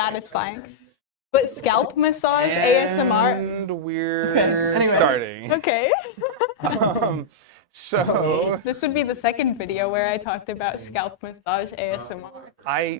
satisfying. But scalp massage ASMR. And we're starting. Okay. So This would be the second video where I talked about scalp massage ASMR.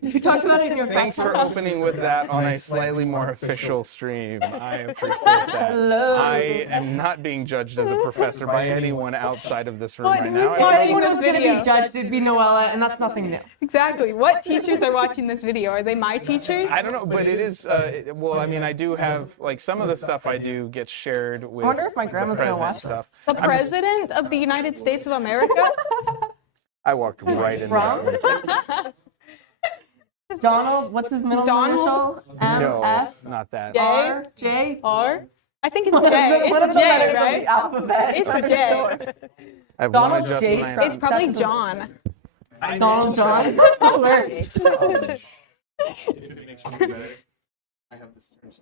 You talked about it in your Thanks for opening with that on a slightly more official stream. I appreciate that. Hello. I am not being judged as a professor by anyone outside of this room right now. who's If watching anyone this was going to video? be judged, it'd be Noella, and that's nothing new. Exactly. What teachers are watching this video? Are they my teachers? I don't know, but it is, well, I mean, I do have, like, some of the stuff I do gets shared with I wonder if my grandma's going to president watch stuff. this. The President of the United States of America? I walked right in Wrong? there. Donald, what's his middle initial? M, No, F, not that. J? R, J? R? I think it's J. What are It's the J, letters of the right? alphabet? It's I'm J. sure. I have Donald one J. adjustment. Trump. It's probably That's a- John. Donald John? Hilarious. I have this turned to.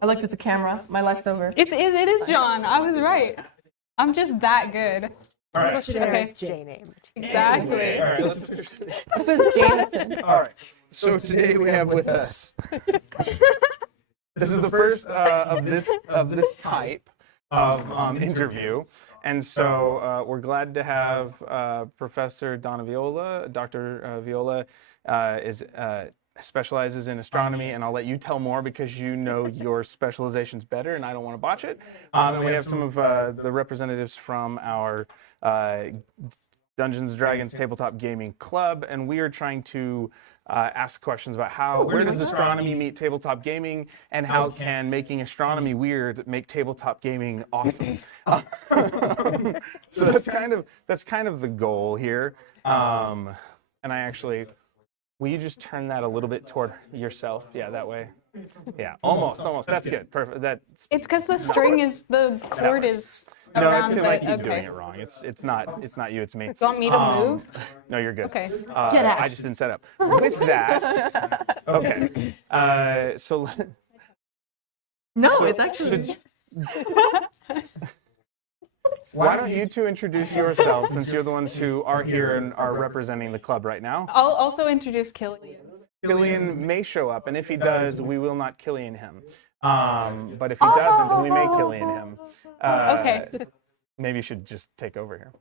I looked at the camera. My life's over. It is John. I was right. I'm just that good. All right. Okay. J name. Exactly. All right, let's officially. Jameson. All right. So today we have with us. This is the first of this type of interview, and so we're glad to have Professor Donna Viola. Dr. Viola specializes in astronomy, and I'll let you tell more because you know your specializations better, and I don't want to botch it. And we have some of the representatives from our Dungeons & Dragons Tabletop Gaming Club, and we are trying to ask questions about where does astronomy meet tabletop gaming, and how can making astronomy weird make tabletop gaming awesome. So that's kind of the goal here. And I actually, will you just turn that a little bit toward yourself? Yeah, that way. Yeah, almost. That's good. Perfect. It's because the cord is No, it's around because I the. keep doing Okay. it wrong. It's not you, it's me. You want me to move? No, you're good. Okay. Get out. I just didn't set up. With that, okay. So No, it's actually. why don't you two introduce yourselves, since you're the ones who are here and are representing the club right now? I'll also introduce Killian. Killian may show up, and if he does, we will not Killian him. But if he doesn't, we may Killian him. Okay. Maybe you should just take over here.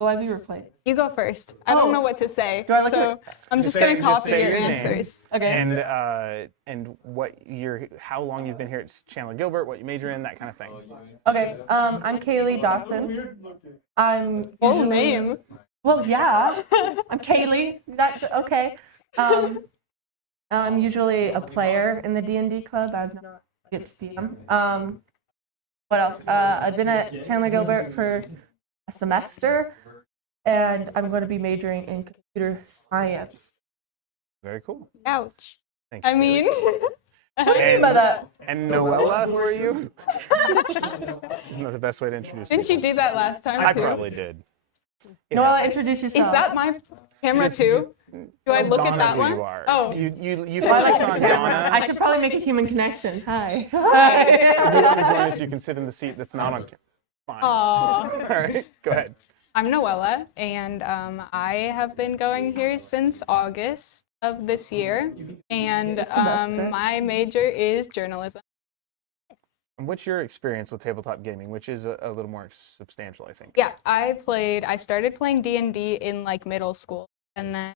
Will I be replaced? You go first. I don't know what to say. Do I look so I'm just going to copy say your name. answers. Okay. And how long you've been here at Chandler Gilbert, what you major in, that kind of thing. Okay. I'm Kaylee Dawson. I'm Full usually- name. Well, yeah. I'm Kaylee. That's okay. I'm usually a player in the D&D club. I've not get to DM. What else? I've been at Chandler Gilbert for a semester, and I'm going to be majoring in computer science. Very cool. Ouch. Thank you. I mean, What do you mean by that? And Noella, who are you? Isn't that the best way to introduce didn't you people? do that last time I too? probably did. It Noella, happens. introduce Is yourself. that my camera too? Do I look Donna at that who one? You are. Oh. You focus on Donna. I should probably make a human connection. Hi. If you want to join us, you can sit in the seat that's not on camera. Fine. Aw. All right, go ahead. I'm Noella, and I have been going here since August of this year, and my major is journalism. And what's your experience with tabletop gaming, which is a little more substantial, I think? Yeah, I started playing D&D in like middle school, and then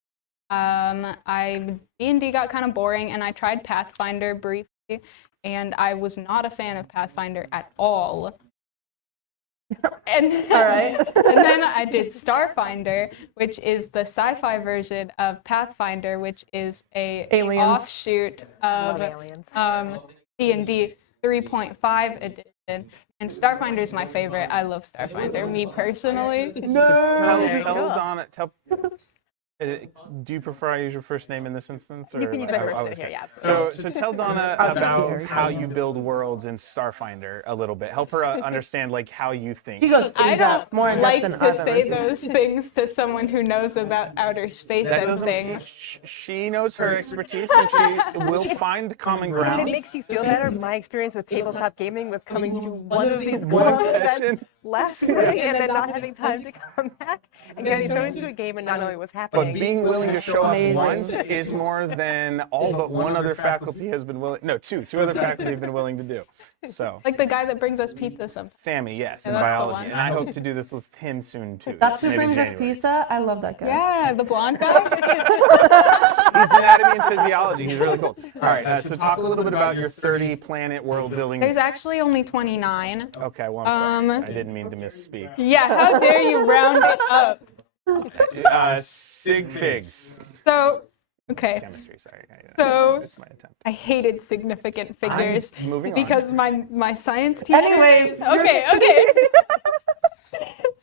D&D got kind of boring, and I tried Pathfinder briefly, and I was not a fan of Pathfinder at all. And All right. and then I did Starfinder, which is the sci-fi version of Pathfinder, which is a Aliens. offshoot of Aliens. D&D 3.5 edition. And Starfinder is my favorite. I love Starfinder, me personally. Tell Very cool. Donna, Do you prefer I use your first name in this instance? Or You can use my I- first I name was here, good. yeah, absolutely. So tell Donna about how you build worlds in Starfinder a little bit. Help her understand like how you think. He goes I in don't depth, more in like depth than to I've ever say seen. those things to someone who knows about outer space That and doesn't. things. She knows her expertise, and she will find common If ground. it makes you feel better, my experience with tabletop gaming was coming to one of these One clubs session. last week and then not having time to come back and getting thrown into a game and not knowing what's happening. But being willing to show up Amazing. once is more than all but one other faculty has been willing. No, two other faculty have been willing to do. So Like the guy that brings us pizza sometimes. Sammy, yes, in Yeah, that's the biology, one. and I hope to do this with him soon too. That's who maybe brings us January. pizza. I love that guy. Yeah, the blonde guy. He's anatomy and physiology. He's really cool. All right, so talk a little bit about your 30 planet world building. There's actually only 29. Okay, well, I'm sorry. I didn't mean to misspeak. Yeah, how dare you round it up? Sig figs. So, okay. Chemistry, sorry. So, That's my attempt. I hated significant figures moving on. because my science teacher. Anyways, okay.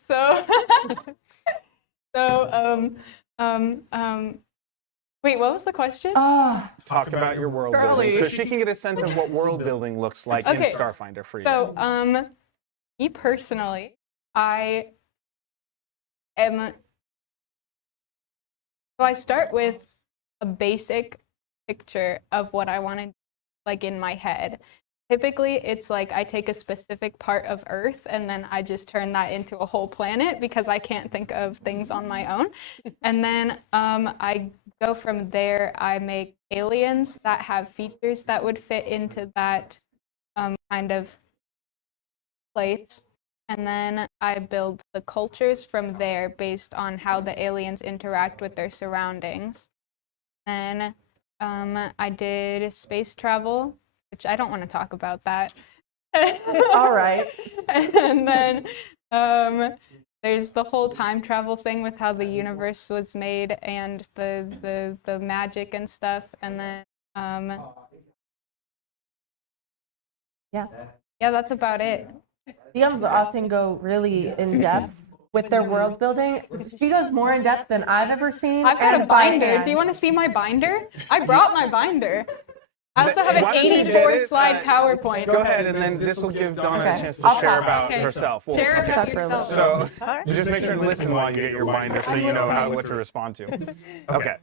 So, wait, what was the question? Oh, Talk about your world Girly. building, so she can get a sense of what world building looks like in Okay. Starfinder for you. So, me personally, I am. So I start with a basic picture of what I want to, like in my head. Typically, it's like I take a specific part of Earth and then I just turn that into a whole planet because I can't think of things on my own. And then I go from there. I make aliens that have features that would fit into that kind of place. And then I build the cultures from there based on how the aliens interact with their surroundings. Then I did space travel, which I don't want to talk about that. all right. And then there's the whole time travel thing with how the universe was made and the magic and stuff. And then Yeah. yeah, that's about it. DMs often go really in depth with their world building. She goes more in depth than I've ever seen. I've got and a by binder. hand. Do you want to see my binder? I brought my binder. I also have an Why don't you get 84 it? slide PowerPoint. Go ahead, and then this will give Donna Okay. a chance to I'll share talk. about Okay. herself. Well, Share okay. about for a yourself. So Alright. just make sure and listen while you get your binder so you know what to respond to. Okay.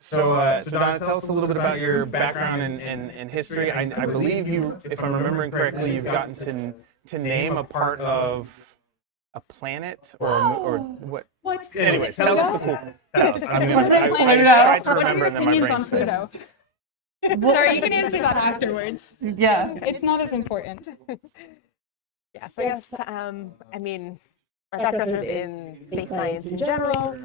So Donna, tell us a little bit about your background in history. I believe you, if I'm remembering correctly, you've gotten to name a part of a planet or what? What? Anyways, tell us the cool. Tell us. I Pluto? tried to What are remember your and then my opinions brain on stopped. Pluto? Sorry, you can answer that afterwards. Yeah. It's not as important. Yeah, so I guess, I mean, my background sort of in space science in general.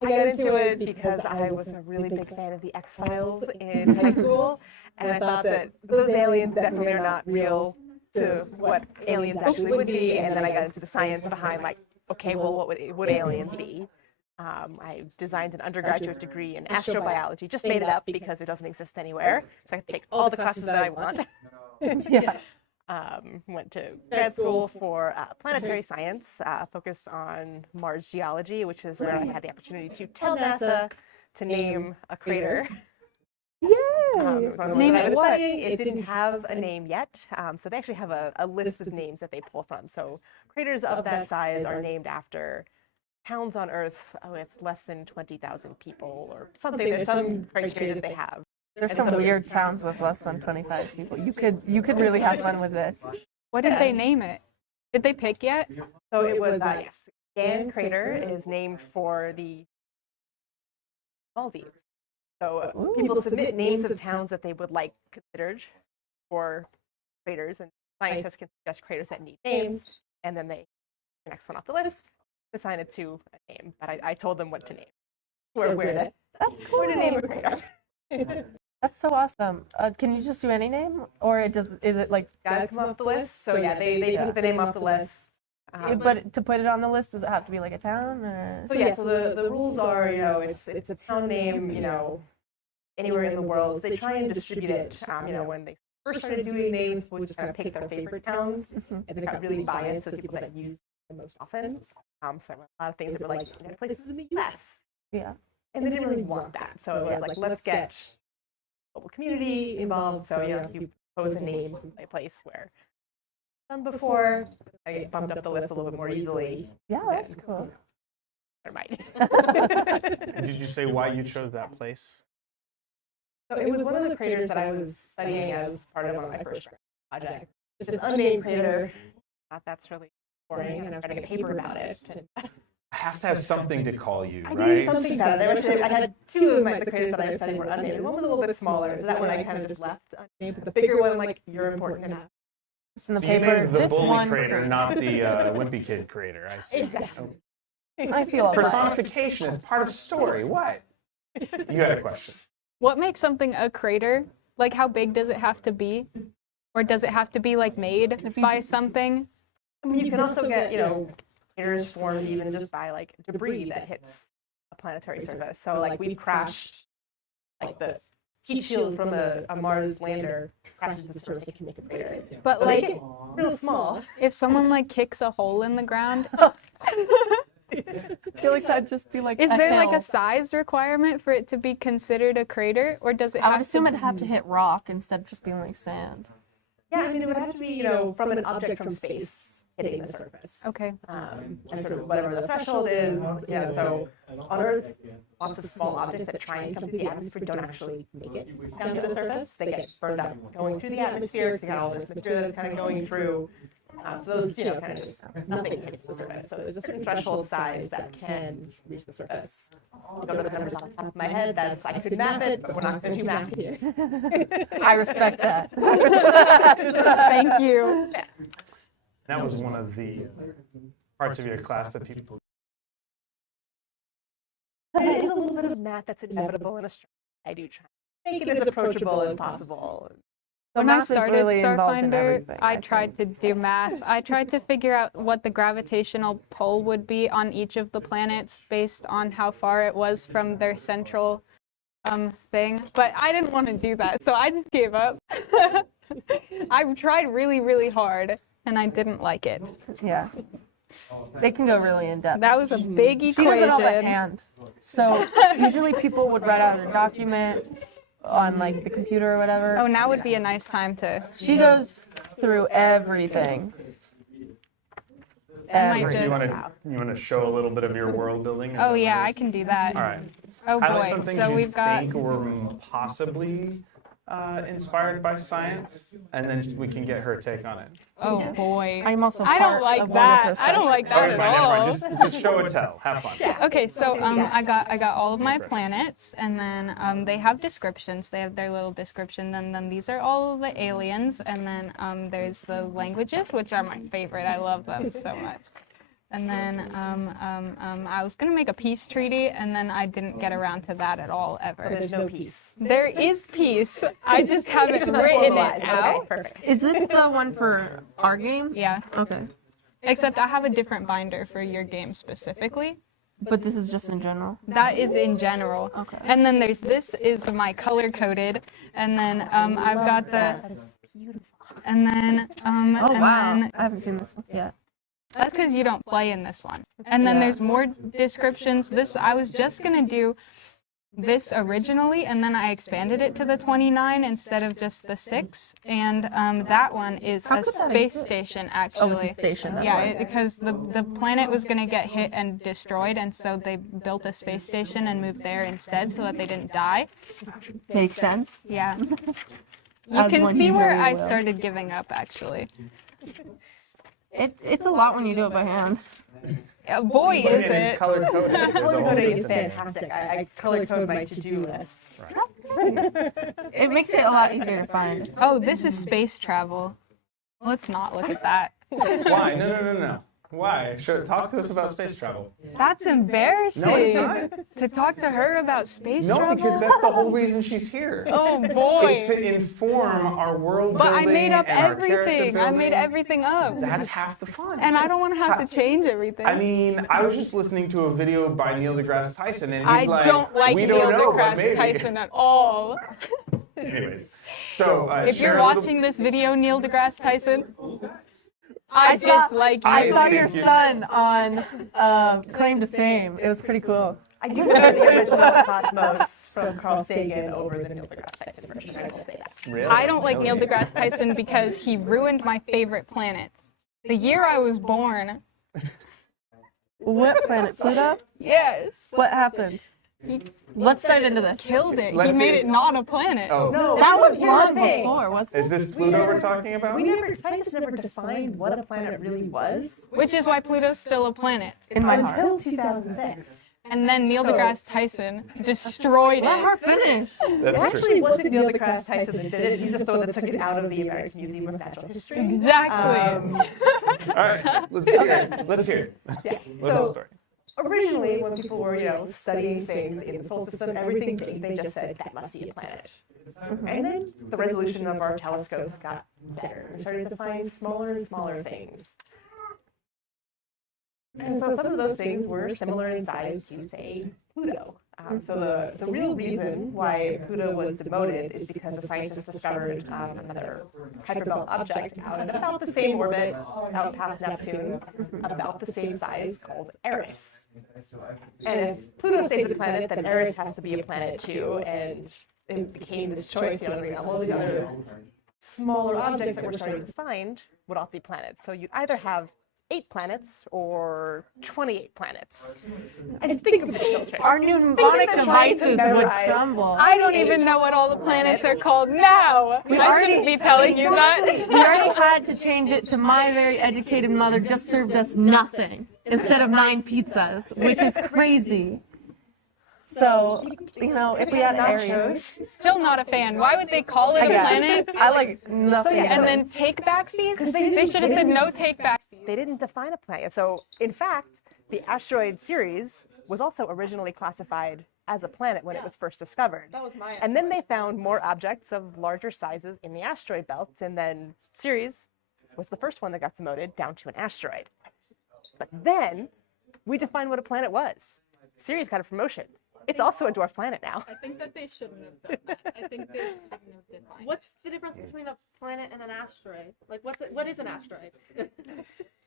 I got into it because I was a really big fan of the X-Files in high school, and I thought that those aliens definitely are not real to what aliens actually would be, and then I got into the science behind, like, okay, well, what would aliens be? I designed an undergraduate degree in astrobiology, just made it up because it doesn't exist anywhere, so I can take all the classes that I want. Yeah. Went to grad school for planetary science, focused on Mars geology, which is where I had the opportunity to tell NASA to name a crater. Name it what? Studying. It didn't have a name yet, so they actually have a list of names that they pull from. So craters of that size are named after towns on Earth with less than 20,000 people or something. There's some criteria that they have. There's some weird towns with less than 25 people. You could really have fun with this. What did they name it? Did they pick yet? So it was, yes, Gann Crater is named for the Maldives. So people submit names of towns that they would like considered for craters, and scientists can suggest craters that need names, and then they, the next one off the list, assign it to a name. But I told them what to name, where to name a crater. That's so awesome. Can you just do any name, or is it like? Gotta come off the list. So yeah, they pick the name off the list. But to put it on the list, does it have to be like a town? Or? So yeah, so the rules are, it's a town name, anywhere in the world. So they try and distribute it. When they first started doing names, we'll just kind of pick their favorite towns, and they got really biased to the people that use them most often. So a lot of things that were like places in the U.S. Yeah. and they didn't really want that. So it was like, let's get the local community involved. So, you know, you pose a name from a place where done before, I bumped up the list a little bit more easily. Yeah, that's cool. Never mind. Did you say why you chose that place? So it was one of the craters that I was studying as part of one of my first projects. Just this unnamed crater. I thought that's really boring, and I was writing a paper about it. I have to have something to call you, I right? needed something about it. I had two of the craters that I was studying were unnamed. One was a little bit smaller, so that one I kind of just left unnamed. But the bigger one, like, you're important enough. Just in the You paper. named the This bully one crater, not the wimpy kid crater. I see. Exactly. I feel like Personification. It's part of story. What? You had a question. What makes something a crater? Like, how big does it have to be? Or does it have to be, like, made by something? I mean, you can also get, you know, craters formed even just by, like, debris that hits a planetary surface. So, like, we've crashed, like, the heat shield from a Mars lander crashes the surface, it can make a crater. But, So they like, get real small. if someone, like, kicks a hole in the ground, I feel like that'd just be like. is there, like, a hill. size requirement for it to be considered a crater? Or does it I have would assume to... it'd have to hit rock instead of just being like sand. Yeah, I mean, it would have to be, you know, from an object from space hitting the surface. Okay. And sort of whatever the threshold is. Yeah, so on Earth, lots of small objects that try and come through the atmosphere don't actually make it down to the surface. They get burned up going through the atmosphere because you got all this material that's kind of going through. So those, you know, kind of just nothing hits the surface. So there's a certain threshold size that can reach the surface. I don't know the numbers off the top of my head. That's I could map it, but we're not going to do math here. I respect that. Thank you. That was one of the parts of your class that people. But it is a little bit of math that's inevitable in astronomy. I do try to make it as approachable as possible. When I math is started really involved in Starfinder, everything, I I tried to do math. I tried to figure out what the gravitational pull would be on each of the planets based on how far it was from their central thing. But I didn't want to do that, so I just gave up. I tried really, really hard, and I didn't like it. Yeah. They can go really in depth. That was a big She does it all by equation. hand. So usually people would write out a document on like the computer or whatever. Oh, now would be a nice time to... She goes through everything. might So Everything. you want to show a little bit of your world building? Oh, yeah, I can do that. All right. Oh, Highlight some boy. things So you we've got... think were possibly inspired by science, and then we can get her take on it. Oh, boy. I'm also I part don't like of one of her that. I don't studies. like that All right, at fine, never all. mind. Just show and tell. Have fun. Okay, so I got all of my planets, and then they have descriptions. They have their little description. Then these are all of the aliens, and then there's the languages, which are my favorite. I love them so much. And then I was gonna make a peace treaty, and then I didn't get around to that at all So ever. there's no peace. There is peace. I just haven't It's not written formalized. it Okay, out. perfect. Is this the one for our game? Yeah, Okay. except I have a different binder for your game specifically. But this is just in general. That is in general. Okay. And then there's this is my color coded, and then I've got the, That is beautiful. and then Oh and wow. then I haven't seen this one yet. that's because you don't play in this one. And then Yeah. there's more descriptions. This I was just gonna do this originally, and then I expanded it to the 29 instead of just the 6. And that one is How a could that space exist? station, Oh, actually. it's a station. That's Yeah, why. because the planet was going to get hit and destroyed, and so they built a space station and moved there instead so that they didn't die. Makes sense. Yeah. You As can one see where usually I will. started giving up, actually. It's a lot when you do it by hand. Boy, But is it is it. color coded. There's a Color whole coding is system there. fantastic. I color code my to-do lists. It makes it a lot easier to find. Oh, this is space travel. Let's not look at that. Why? No. Why? Talk to us about space travel. That's embarrassing. No, it's not. To talk to her about space No, travel? because that's the whole reason she's here. Oh, Is boy. to inform our world But building I made up and our character everything. I made building. everything up. That's half the fun. And I don't want to have to change everything. I mean, I was just listening to a video by Neil deGrasse Tyson, and I he's like, don't like "We Neil don't know, but deGrasse maybe." Tyson at all. Anyways, so If share you're a little- watching this video, Neil deGrasse Tyson, I saw- dislike you. I saw think your you- son on Claim to Fame. It was pretty cool. I do prefer the original Cosmos from Carl Sagan over the Neil deGrasse Tyson version. I will say that. Really? I don't like Neil Really? deGrasse Tyson because he ruined my favorite planet. The year I was born. What planet? Pluto? Yes. What happened? Let's dive into this. Killed it. Let's he made see. it not a planet. Oh, No, That was here's the long thing. before, wasn't is this Pluto we're talking about? Scientists never defined what a planet really was Which is why Pluto's still a planet. it? In my heart. until 2006. And then Neil deGrasse Tyson destroyed Let it. her finish. It That's true. actually wasn't Neil deGrasse Tyson that did it. He's just the one that took it out of the American Museum of Natural History. Exactly. All right, let's hear it. Let's hear it. Yeah. What's the So story? originally, when people were, studying things in the solar system, everything big, they just said that must be a planet. And then the resolution of our telescopes got better. We started to find smaller and smaller things. And so some of those things were similar in size to, say, Pluto. So the real reason why Pluto was demoted is because the scientists discovered another hyperbolic object out in about the same orbit, out past Neptune, about the same size, called Eris. And if Pluto stays a planet, then Eris has to be a planet too, and it became this choice, all the other smaller objects that we're starting to find would all be planets. So you either have 8 planets or 28 planets. And think of the children. Our mnemonic devices would crumble. I don't even know what all the planets are called now. I shouldn't be telling you that. We already had to change it to my very educated mother just served us nothing instead of 9 pizzas, which is crazy. So, if we had Aries, Still not a fan. Why would they call it a planet? I like nothing. And then take backsies? They should have said no take backsies. They didn't define a planet. So, in fact, the asteroid Ceres was also originally classified as a planet when it was first discovered. That was my And then they found more objects of larger sizes in the asteroid belt, and then Ceres was the first one that got demoted down to an asteroid. But then we defined what a planet was. Ceres got a promotion. It's also a dwarf planet now. I think that they shouldn't have done that. I think they shouldn't have defined. What's the difference between a planet and an asteroid? Like, what is an asteroid?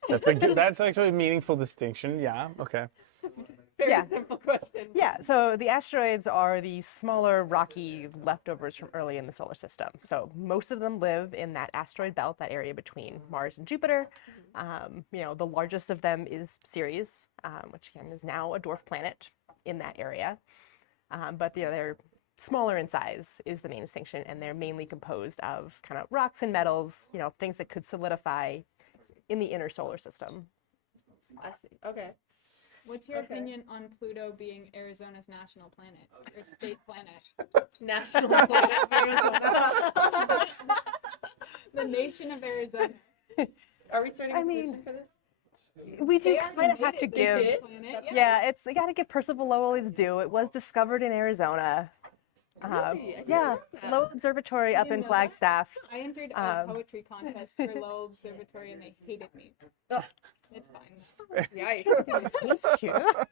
That's actually a meaningful distinction. Yeah. Okay. Yeah. Simple question. Yeah, so the asteroids are the smaller rocky leftovers from early in the solar system. So most of them live in that asteroid belt, that area between Mars and Jupiter. The largest of them is Ceres, which again is now a dwarf planet in that area. But they're smaller in size is the main distinction, and they're mainly composed of kind of rocks and metals, things that could solidify in the inner solar system. I see. Okay. What's your opinion on Pluto being Arizona's national planet or state planet? National planet Arizona. The nation of Arizona. Are we starting I a mean, petition for this? We do They kind of made have to it. They give. did. Planet, Yeah, you got to give Percival Lowell his due. It was discovered in Arizona. Really? I didn't Yeah, know that. Lowell Observatory up didn't in know that. Flagstaff. I entered a Um, poetry contest for Lowell Observatory and they hated me. Ugh. It's fine. Yikes.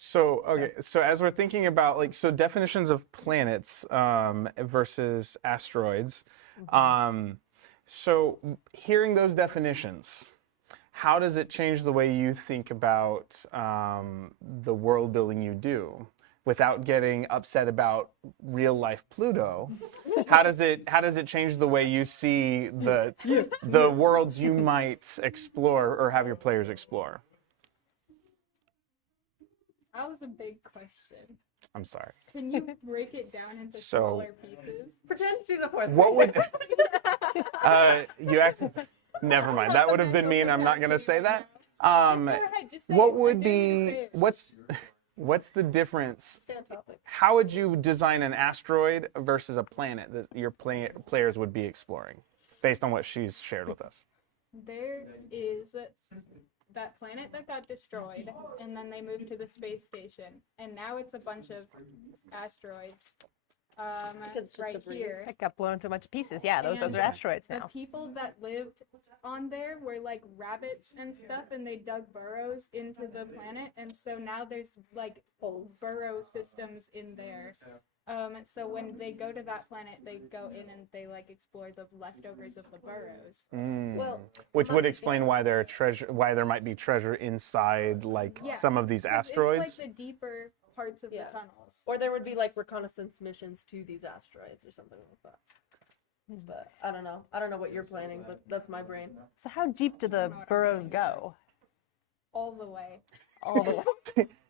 So okay, so as we're thinking about definitions of planets versus asteroids, so hearing those definitions, how does it change the way you think about the world building you do? Without getting upset about real life Pluto, how does it change the way you see the worlds you might explore or have your players explore? That was a big question. I'm sorry. Can you break it down into So- smaller pieces? Pretend she's a fourth What would grader. you actually? Never mind. That would have been mean. I'm not going to say that. Go ahead, just say What it. I would dare you to be say it. what's the difference? Stay on topic. How would you design an asteroid versus a planet that your players would be exploring, based on what she's shared with us? There is that planet that got destroyed, and then they moved to the space station, and now it's a bunch of asteroids. Because it's just Right debris. here. It got blown into a bunch of pieces. Yeah, those are And asteroids The now. people that lived on there were like rabbits and stuff, and they dug burrows into the planet, and so now there's like burrow systems in there. So when they go to that planet, they go in and they like explore the leftovers of the burrows. Well, Which would explain why why there might be treasure inside like Yeah, some of these 'cause asteroids. It's like the deeper parts of Yeah. the tunnels. or there would be like reconnaissance missions to these asteroids or something like that. But I don't know. I don't know what you're planning, but that's my brain. So how deep do the burrows go? All the way. All the way.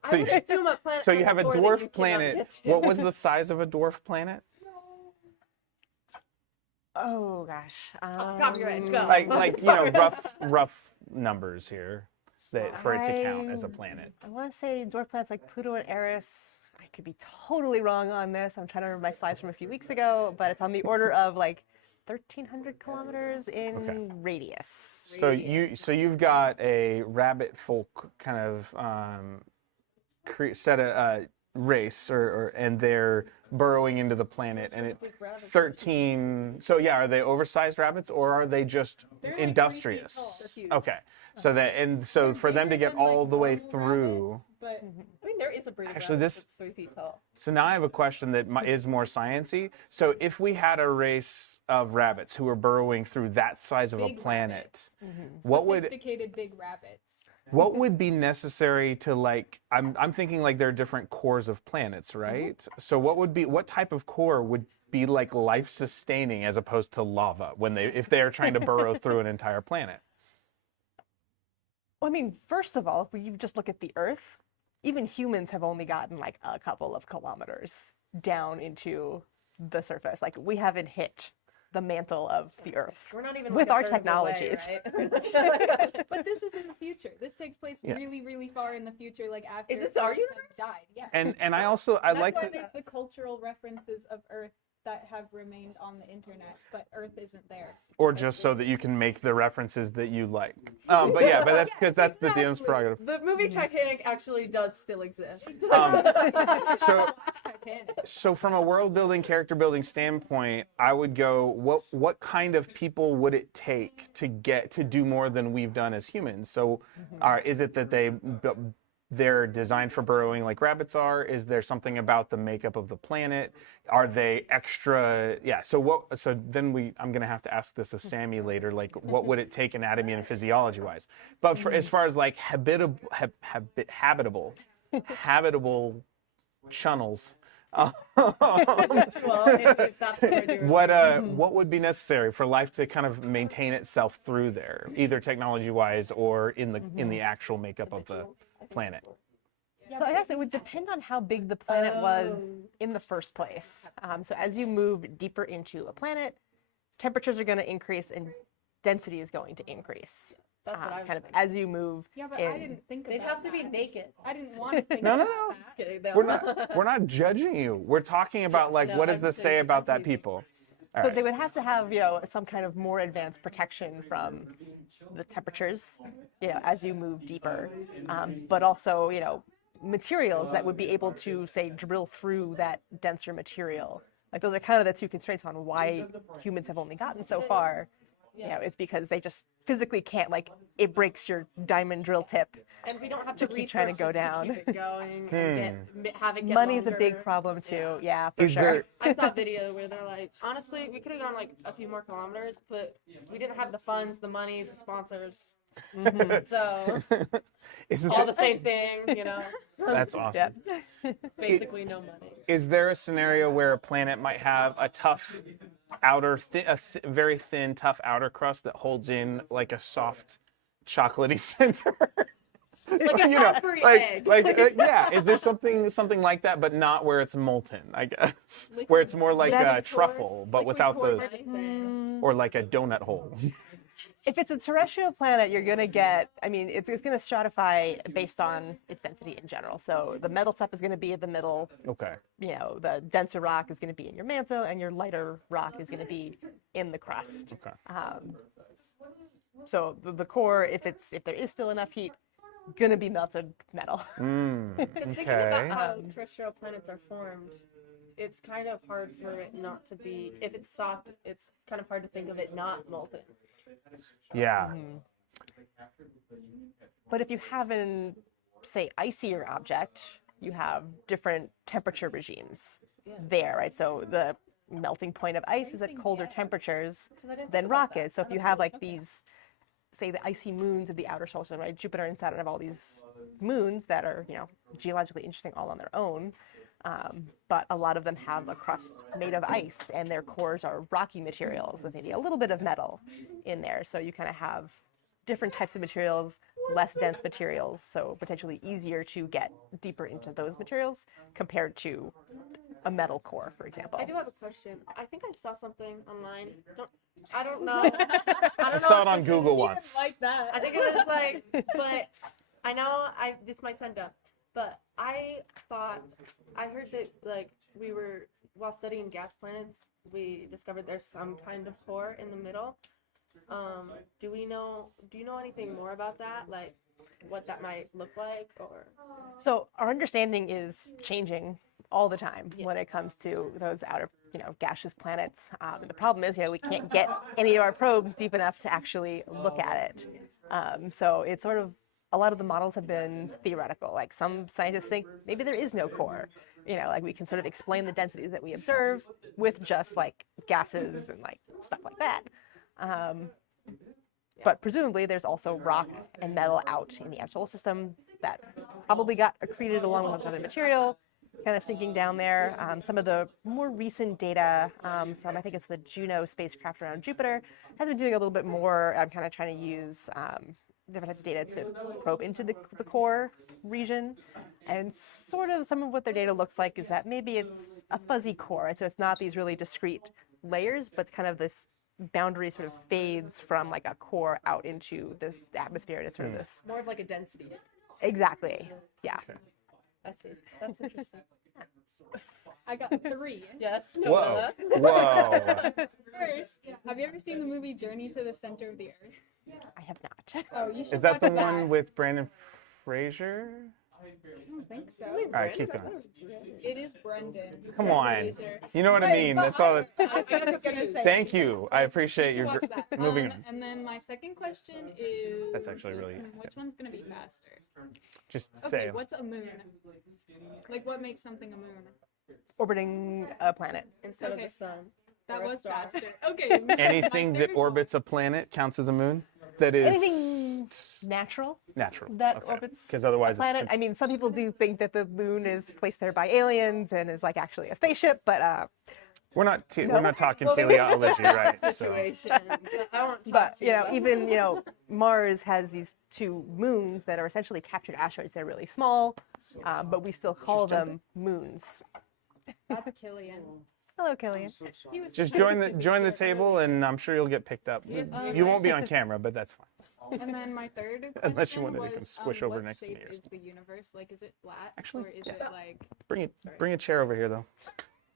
So I would you- assume a planet. So you has have a core that dwarf you cannot planet. get to. What was the size of a dwarf planet? Oh gosh. Off the top of your head, go. Like you know, rough numbers here that for it to count as a I- planet. I want to say dwarf planets like Pluto and Eris. I could be totally wrong on this. I'm trying to remember my slides from a few weeks ago, but it's on the order of like 1,300 kilometers in Okay. radius. So you've got a rabbit folk kind of set a race and they're burrowing into the planet and it Big rabbits. 13. So yeah, are they oversized rabbits or are they just They're like 3 feet industrious? tall. They're huge. Okay. So They're for them to bigger get than, like, all the way normal through. rabbits, but I mean, there is a breed of Actually, rabbit this- that's 3 feet tall. So now I have a question that is more sciencey. So if we had a race of rabbits who were burrowing through that size of a Big planet, rabbits. what would Sophisticated big rabbits. what would be necessary to like I'm thinking like there are different cores of planets, right? So what type of core would be like life sustaining as opposed to lava if they are trying to burrow through an entire planet? Well, I mean, first of all, if you just look at the Earth, even humans have only gotten like a couple of kilometers down into the surface. Like we haven't hit the mantle of the Earth. We're not even With like a our third of the way, technologies. right? But this is in the future. This takes place Yeah. really, really far in the future, like after Is this our Earth has universe? died. Yeah. And I also I That's like why that there's the cultural references of Earth that have remained on the internet, but Earth isn't there. or just so that you can make the references that you like. But that's because that's the DM's exactly. prerogative. The movie Titanic actually does still exist. So Watch Titanic. So from a world building, character building standpoint, I would go, what kind of people would it take to get to do more than we've done as humans? So is it that they're designed for burrowing like rabbits are? Is there something about the makeup of the planet? Are they extra? Yeah. So I'm gonna have to ask this of Sammy later. Like, what would it take anatomy and physiology wise? But as far as like habitable channels. Well, if that's what we're doing. What would be necessary for life to kind of maintain itself through there, either technology-wise or in the actual makeup of the planet? So I guess it would depend on how big the planet was in the first place. So as you move deeper into a planet, temperatures are going to increase and density is going to increase. That's what I was kind of thinking. as you move. Yeah, but in. I didn't think They'd about have to be that. naked. I didn't want to think No, no, about no. that. Just kidding. No. We're not judging you. We're talking about like No, what does I'm this say saying about that completely. people? All So right. they would have to have, some kind of more advanced protection from the temperatures, as you move deeper, but also, materials that would be able to, say, drill through that denser material. Like those are kind of the two constraints on why humans have only gotten so far. It's because they just physically can't, like, it breaks your diamond drill tip. And we don't have the to keep trying to go resources down. keep it going and have it get Money's a longer. big problem too. Yeah, for Is sure. there I saw a video where they're like, honestly, we could have gone like a few more kilometers, but we didn't have the funds, the money, the sponsors. So isn't all there- the same thing, that's awesome. Yeah. basically no money. Is there a scenario where a planet might have a tough very thin, tough outer crust that holds in like a soft, chocolatey center? Like a Cadbury egg. Yeah. Is there something like that, but not where it's molten? I guess where it's more like a truffle, but without or like a donut hole. If it's a terrestrial planet, you're going to get, it's going to stratify based on its density in general. So the metal stuff is going to be in the middle. Okay. The denser rock is going to be in your mantle, and your lighter rock is going to be in the crust. Okay. So the core, if there is still enough heat, going to be melted metal. Because thinking Okay. about how terrestrial planets are formed, it's kind of hard for it not to be, if it's soft, it's kind of hard to think of it not molten. Yeah. But if you have an, say, icier object, you have different temperature regimes there, right? So the melting point of ice is at colder temperatures than rock is. So if you have like these, say, the icy moons of the outer solar system, right? Jupiter and Saturn have all these moons that are, geologically interesting all on their own. But a lot of them have a crust made of ice, and their cores are rocky materials with maybe a little bit of metal in there. So you kind of have different types of materials, less dense materials, so potentially easier to get deeper into those materials compared to a metal core, for example. I do have a question. I think I saw something online. I don't know. I saw it on Google once. Like that. I think it was like, but I know this might sound dumb, but I heard that like while studying gas planets, we discovered there's some kind of core in the middle. Do you know anything more about that? Like what that might look like, or? So our understanding is changing all the time when it comes to those outer, gaseous planets. And the problem is, we can't get any of our probes deep enough to actually look at it. So it's sort of, a lot of the models have been theoretical. Like some scientists think maybe there is no core. Like we can sort of explain the densities that we observe with just like gases and like stuff like that. But presumably there's also rock and metal out in the outer solar system that probably got accreted along with other material, kind of sinking down there. Some of the more recent data from, I think it's the Juno spacecraft around Jupiter, has been doing a little bit more. I'm kind of trying to use different types of data to probe into the core region. And sort of some of what their data looks like is that maybe it's a fuzzy core. Right? So it's not these really discrete layers, but kind of this boundary sort of fades from like a core out into this atmosphere. And it's sort of this. More of like a density. Exactly. Yeah. I see. That's interesting. I got 3. Yes. Whoa. Whoa. First, have you ever seen the movie Journey to the Center of the Earth? I have not. Oh, you should Is that watch the one with Brandon Fraser? I don't think so. All right, keep going. It is Brendan. Come on. You know what I mean. That's all. I'm gonna say. Thank you. I appreciate You your should watch that. moving on. And then my second question is. That's actually really. Which one's gonna be faster? Just Okay, say. what's a moon? Like, what makes something a moon? Orbiting a planet. Instead of Okay. the sun. That Or a was star. faster. Okay. Anything my that third orbits a planet counts as a moon. That is Anything natural natural. that orbits Because otherwise, a planet. it's I mean, some people do think that the moon is placed there by aliens and is like actually a spaceship, but we're not talking teleology, right? So. Situation. I won't talk but to you about even Mars has these 2 moons that are essentially captured asteroids. They're really small, but we still call them moons. That's Killian. Hello, Killian. He was Just trying join the to be table, and I'm sure you'll get picked up. You won't be on camera, but that's fine. And then my third question Unless you wanted to come was, squish over what next to me shape or is the universe? Like, is it flat? Actually, or is yeah. it like... Bring a chair over here, though.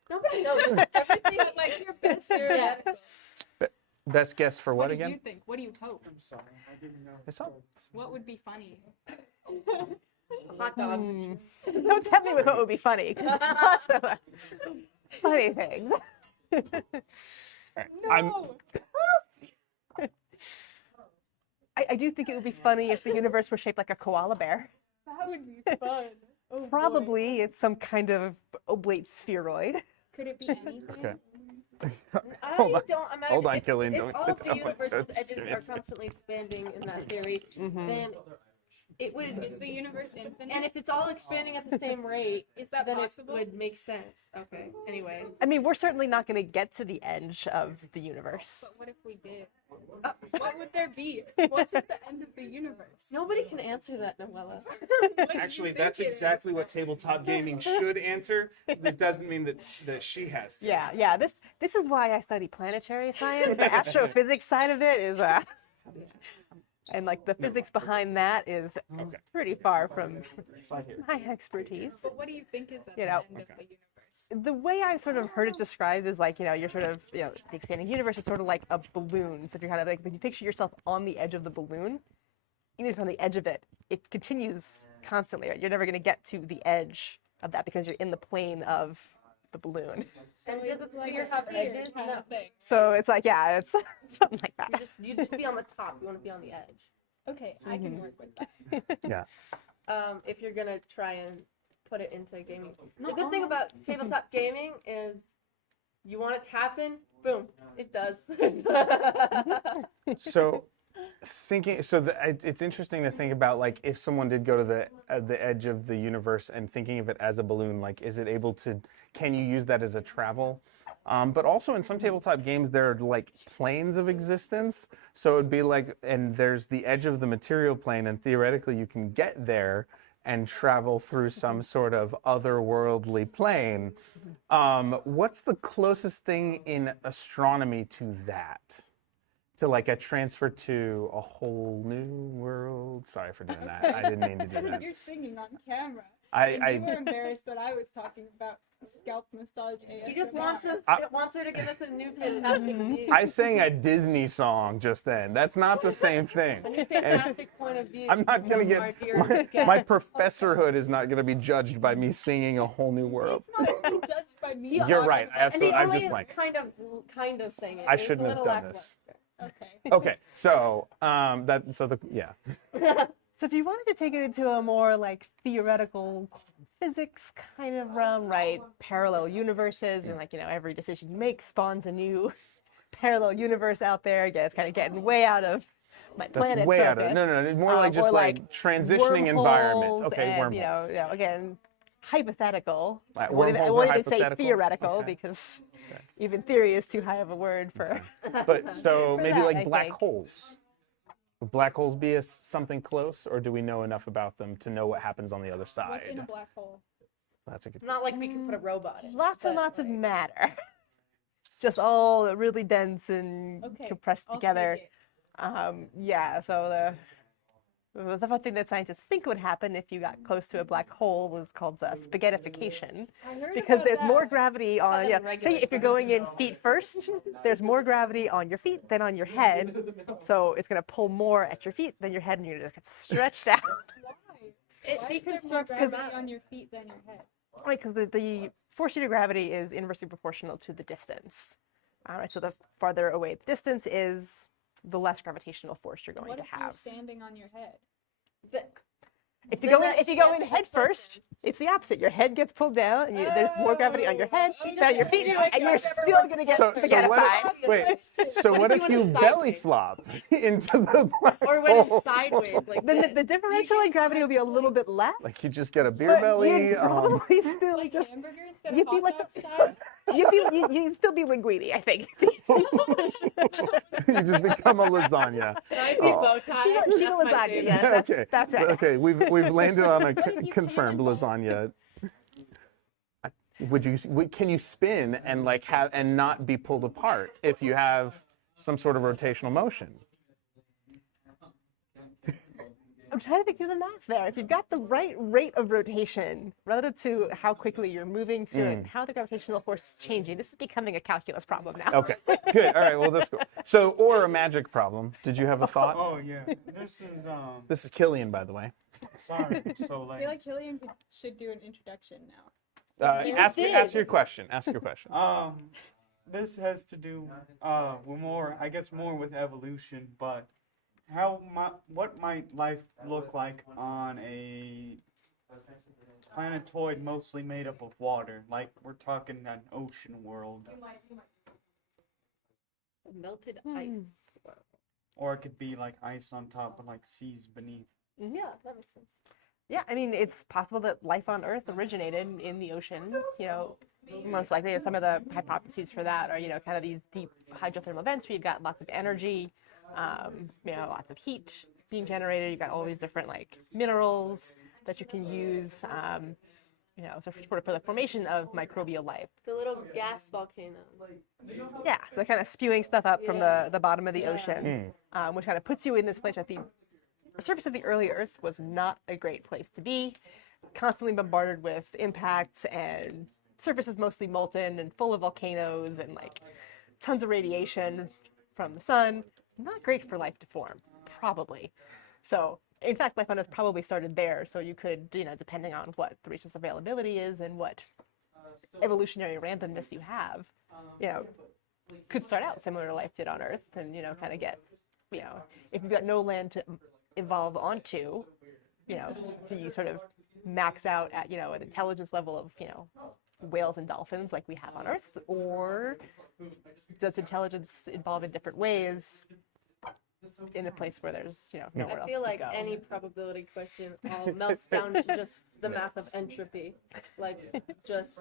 Nobody knows everything. like your best Yes. Best guess for what do again? you think? What do you hope? I saw. What would be funny? Hot dog. Don't tell me what would be funny, 'cause there's lots of funny things. No! I do think it would be funny if the universe were shaped like a koala bear. That would be fun. Oh, boy. Probably it's some kind of oblate spheroid. Could it be anything? Okay. Hold on, Killian, If don't all sit of the down like universe's this. edges are constantly expanding in that theory, then it would. Is the universe infinite? And if it's all expanding at the same rate, Is that then possible? it would make sense. Okay. Anyway. I mean, we're certainly not going to get to the edge of the universe. But what if we did? What would there be? What's at the end of the universe? Nobody can answer that, Noella. What do you Actually, think that's it exactly is? what tabletop gaming should answer. It doesn't mean that she has to. Yeah. This is why I study planetary science. The astrophysics side of it is, and like the physics behind that is pretty far from my expertise. But what do you think is at You the know. end of the universe? The way I've sort of heard it described is like, you're sort of, the expanding universe is sort of like a balloon. So if you're kind of like, if you picture yourself on the edge of the balloon, even if you're on the edge of it, it continues constantly, right? You're never going to get to the edge of that because you're in the plane of the balloon. And does the sphere have edges? No. So it's like, yeah, it's something like that. You just be on the top. You want to be on the edge. Okay, I can work with that. Yeah. If you're gonna try and put it into gaming. The good thing about tabletop gaming is you want it to happen, boom, it does. So it's interesting to think about, like, if someone did go to the edge of the universe and thinking of it as a balloon, like, can you use that as a travel? But also in some tabletop games, there are like planes of existence. So it'd be like, and there's the edge of the material plane, and theoretically you can get there and travel through some sort of otherworldly plane. What's the closest thing in astronomy to that? To like a transfer to a whole new world? Sorry for doing that. I didn't mean to do that. You're singing on camera. I You were embarrassed that I was talking about scalp massage ASMR. He just wants her to give us a new fantastic view. I sang a Disney song just then. That's not the same thing. A new fantastic point of view. I'm not going to Our get, dear guest. my professorhood is not going to be judged by me singing a whole new world. It's not being judged by me. You're right. Absolutely. I'm And he just only like, kind of sang it. I It was shouldn't a have little done this. lackluster. Okay. So, yeah. So if you wanted to take it into a more like theoretical physics kind of realm, right? Parallel universes, and like, every decision you make spawns a new parallel universe out there. Again, it's kind of getting way out of my planet. That's way out of focus. No, more like Or just like transitioning environments. wormholes Okay, and, wormholes. Again, hypothetical. Right, I won't even wormholes are say hypothetical? theoretical Okay. because even theory is too high of a word for. But so maybe that, like I black think. holes. Would black holes be something close, or do we know enough about them to know what happens on the other side? What's in a black hole? That's a good. Not like we can put a robot in. Lots and but, lots of like, matter. It's just all really dense and Okay, compressed I'll together. take it. So the fun thing that scientists think would happen if you got close to a black hole is called spaghettification, I heard because about there's that. more gravity on. than Yeah, regular say if you're going in feet first, there's more gravity on your feet than on your head, so it's gonna pull more at your feet than your head, and you're gonna get stretched out. It Why is there more deconstructs your gravity mouth. on your feet than your head? Right, because the force due to gravity is inversely proportional to the distance. All right, so the farther away the distance is, the less gravitational force you're going What to if have. you're standing on your head? If you Then go in, that if you go in answers head the question. first, it's the opposite. Your head gets pulled down, and there's more gravity on your head She than on your just feet, made it and you're like still gonna get So what spaghettified. if, wait, so what if you belly flop into the black Or when hole? it's sideways, like Then this. the differential in gravity will be a little bit less. Like you just get a beer But belly. you'd probably still Like just hamburger instead you'd of be hot like dog a- style? you'd still be linguini, I think. You just become a lasagna. Might be Oh. bow tie. She That's was my lasagna, favorite. yes. Okay, That's right. Okay, we've landed on a you confirmed lasagna. Can you spin and like have and not be pulled apart if you have some sort of rotational motion? I'm trying to think through the math there. If you've got the right rate of rotation relative to how quickly you're moving through it, and how the gravitational force is changing, this is becoming a calculus problem now. Okay, good. All right, well that's cool. So, or a magic problem. Did you have a thought? Oh yeah, This is Killian, by the way. sorry. So I feel like Killian should do an introduction now. Ask your question. Ask your question. this has to do with more, I guess, more with evolution. But what might life look like on a planetoid mostly made up of water? Like we're talking an ocean world, Melted ice. or it could be like ice on top, but like seas beneath. Yeah, that makes sense. Yeah, I mean, it's possible that life on Earth originated in the oceans. Most likely, some of the hypotheses for that are, kind of these deep hydrothermal vents where you've got lots of energy, lots of heat being generated. You've got all these different like minerals that you can use, so for the formation of microbial life. The little gas volcanoes. Yeah, so they're kind of spewing stuff up from the bottom of the ocean, which kind of puts you in this place where the surface of the early Earth was not a great place to be, constantly bombarded with impacts, and surfaces mostly molten and full of volcanoes and like tons of radiation from the sun. Not great for life to form, probably. So, in fact, life on Earth probably started there. So you could, depending on what the resource availability is and what evolutionary randomness you have, you know, could start out similar to life did on Earth, and you know, kind of get, you know, if you've got no land to evolve onto, you know, do you sort of max out at, you know, an intelligence level of, you know, whales and dolphins like we have on Earth, or does intelligence evolve in different ways in a place where there's, you know, nowhere else I feel to like go? any probability question all melts down to just the math of entropy. Like, just